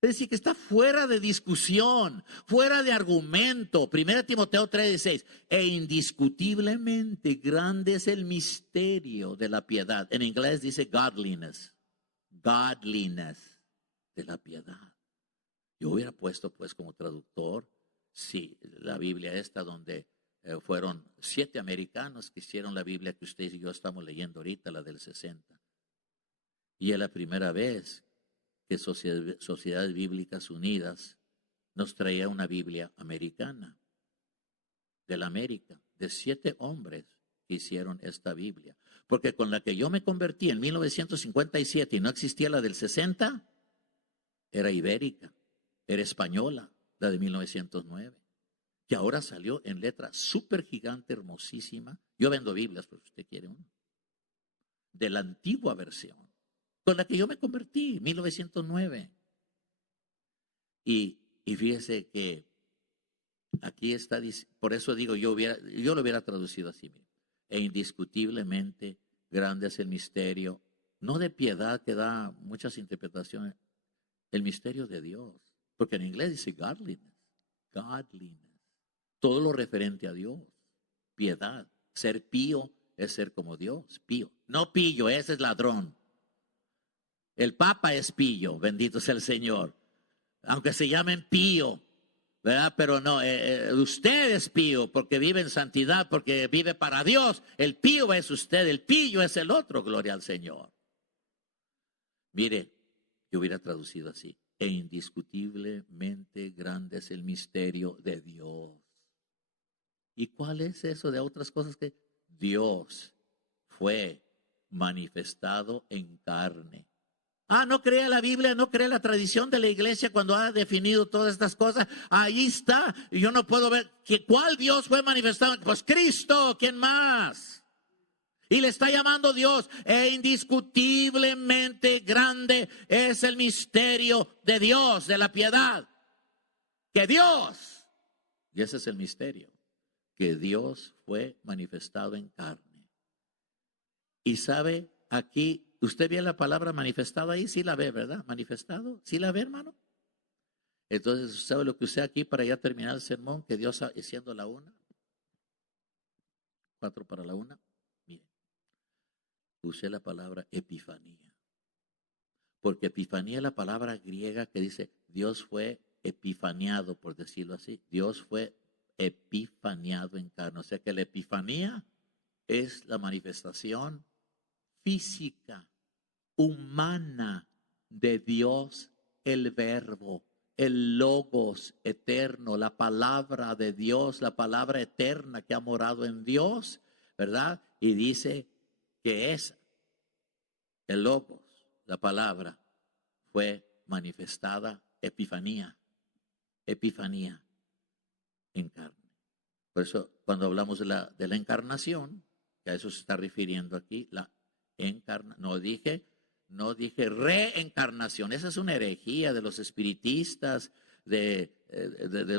Es decir, que está fuera de discusión, fuera de argumento. 1 Timoteo 3:16. E indiscutiblemente grande es el misterio de la piedad. En inglés dice godliness. Godliness de la piedad. Yo hubiera puesto pues como traductor, sí, la Biblia esta donde fueron 7 americanos que hicieron la Biblia que usted y yo estamos leyendo ahorita, la del 60. Y es la primera vez que Sociedades Bíblicas Unidas nos traía una Biblia americana, de la América, de 7 hombres que hicieron esta Biblia. Porque con la que yo me convertí en 1957 y no existía la del 60, era ibérica, era española, la de 1909. Que ahora salió en letra súper gigante, hermosísima. Yo vendo Biblias, pero si usted quiere una. De la antigua versión, con la que yo me convertí, 1909. Y fíjese que aquí está, por eso digo, yo lo hubiera traducido así. Mire. E indiscutiblemente grande es el misterio, no de piedad que da muchas interpretaciones, el misterio de Dios. Porque en inglés dice godliness, godliness. Todo lo referente a Dios, piedad. Ser pío es ser como Dios, pío. No pillo, ese es ladrón. El Papa es pillo, bendito sea el Señor. Aunque se llamen pío, ¿verdad? Pero no, usted es pío porque vive en santidad, porque vive para Dios. El pío es usted, el pillo es el otro, gloria al Señor. Mire, yo hubiera traducido así. E indiscutiblemente grande es el misterio de Dios. ¿Y cuál es eso de otras cosas que Dios fue manifestado en carne? No cree la Biblia, no cree la tradición de la iglesia cuando ha definido todas estas cosas. Ahí está. Y yo no puedo ver ¿cuál Dios fue manifestado? Pues Cristo, ¿quién más? Y le está llamando Dios. E indiscutiblemente grande es el misterio de Dios, de la piedad. Que Dios, y ese es el misterio, que Dios fue manifestado en carne. Y sabe, aquí, usted ve la palabra manifestado ahí, sí la ve, ¿verdad? Manifestado, ¿sí la ve, hermano? Entonces, ¿sabe lo que usted aquí para ya terminar el sermón? Que Dios, siendo la 1, 4 para la 1, mire, usé la palabra epifanía. Porque epifanía es la palabra griega que dice, Dios fue epifaniado, por decirlo así. Dios fue epifaniado en carne. O sea que la epifanía es la manifestación física, humana de Dios, el verbo, el logos eterno, la palabra de Dios, la palabra eterna que ha morado en Dios, ¿verdad? Y dice que es el logos, la palabra, fue manifestada, epifanía en carne. Por eso cuando hablamos de la encarnación, que a eso se está refiriendo aquí, no dije reencarnación, esa es una herejía de los espiritistas, de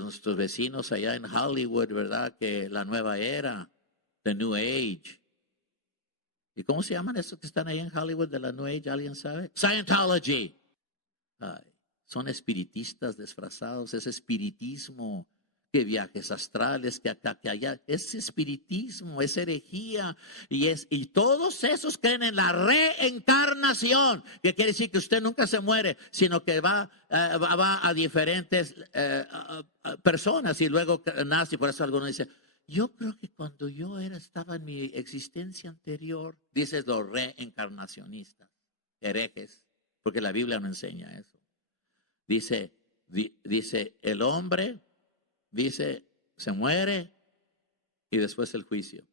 nuestros vecinos allá en Hollywood, ¿verdad? Que la nueva era, the New Age. ¿Y cómo se llaman estos que están ahí en Hollywood de la New Age? ¿Alguien sabe? Scientology. Son espiritistas disfrazados, es espiritismo. Que viajes astrales, que acá, que allá, es espiritismo, es herejía, y todos esos creen en la reencarnación, que quiere decir que usted nunca se muere, sino que va a diferentes personas y luego nace. Por eso algunos dicen, yo creo que cuando yo estaba en mi existencia anterior, dices los reencarnacionistas, herejes, porque la Biblia no enseña eso. Dice el hombre, dice, se muere y después el juicio.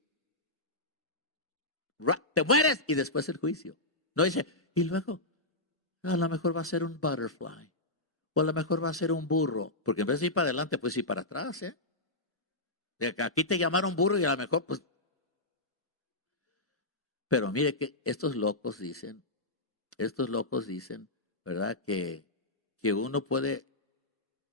Te mueres y después el juicio. No dice, y luego a lo mejor va a ser un butterfly, o a lo mejor va a ser un burro, porque en vez de ir para adelante, pues ir para atrás, ¿eh? Aquí te llamaron burro y a lo mejor, pues. Pero mire que estos locos dicen, ¿verdad? Que uno puede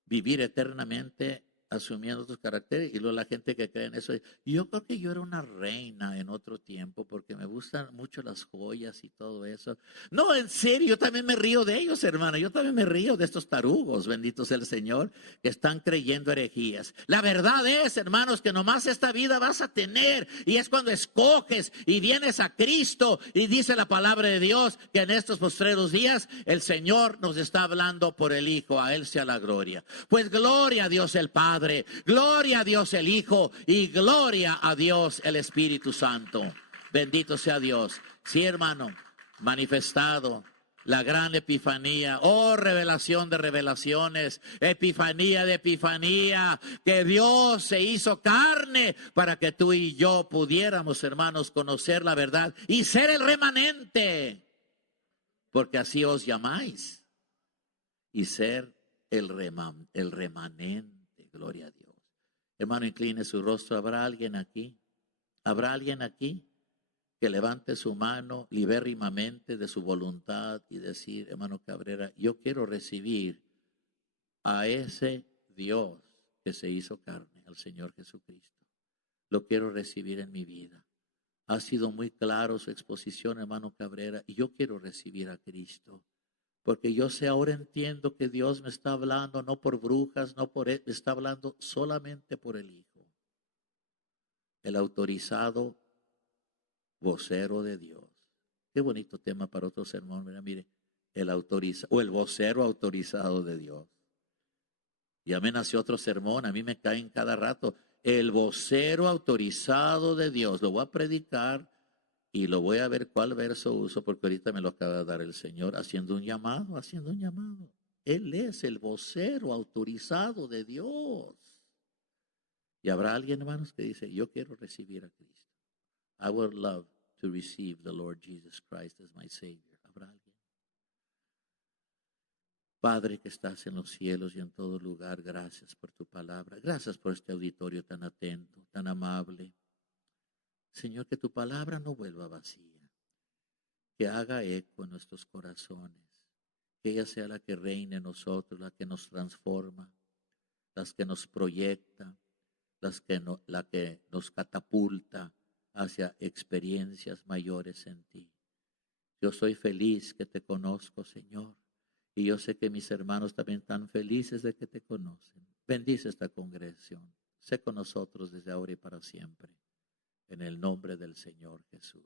vivir eternamente asumiendo tus caracteres, y luego la gente que cree en eso. Yo creo que yo era una reina en otro tiempo porque me gustan mucho las joyas y todo eso. No, en serio, yo también me río de ellos, hermano. Yo también me río de estos tarugos, bendito sea el Señor, que están creyendo herejías. La verdad es, hermanos, que nomás esta vida vas a tener, y es cuando escoges y vienes a Cristo, y dice la palabra de Dios que en estos postreros días el Señor nos está hablando por el Hijo. A Él sea la gloria. Pues gloria a Dios el Padre, gloria a Dios el Hijo y gloria a Dios el Espíritu Santo. Bendito sea Dios. Sí, hermano, manifestado la gran epifanía, oh revelación de revelaciones, epifanía de epifanía, que Dios se hizo carne para que tú y yo pudiéramos, hermanos, conocer la verdad y ser el remanente, porque así os llamáis, y ser el remanente, gloria a Dios. Hermano, incline su rostro. ¿Habrá alguien aquí? ¿Habrá alguien aquí que levante su mano libérrimamente de su voluntad y decir, hermano Cabrera, yo quiero recibir a ese Dios que se hizo carne, al Señor Jesucristo? Lo quiero recibir en mi vida. Ha sido muy claro su exposición, hermano Cabrera, y yo quiero recibir a Cristo. Porque yo sé, ahora entiendo que Dios me está hablando no por brujas, no por él, me está hablando solamente por el Hijo, el autorizado vocero de Dios. Qué bonito tema para otro sermón. Mire, el vocero autorizado de Dios. Ya me nació otro sermón, a mí me caen cada rato. El vocero autorizado de Dios. Lo voy a predicar y lo voy a ver cuál verso uso, porque ahorita me lo acaba de dar el Señor, haciendo un llamado, haciendo un llamado. Él es el vocero autorizado de Dios. Y habrá alguien, hermanos, que dice, yo quiero recibir a Cristo. I would love to receive the Lord Jesus Christ as my Savior. ¿Habrá alguien? Padre que estás en los cielos y en todo lugar, gracias por tu palabra. Gracias por este auditorio tan atento, tan amable. Señor, que tu palabra no vuelva vacía, que haga eco en nuestros corazones, que ella sea la que reine en nosotros, la que nos transforma, la que nos proyecta, la que nos catapulta hacia experiencias mayores en ti. Yo soy feliz que te conozco, Señor, y yo sé que mis hermanos también están felices de que te conocen. Bendice esta congregación. Sé con nosotros desde ahora y para siempre. En el nombre del Señor Jesús.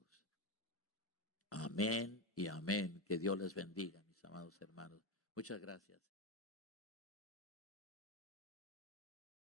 Amén y amén. Que Dios les bendiga, mis amados hermanos. Muchas gracias.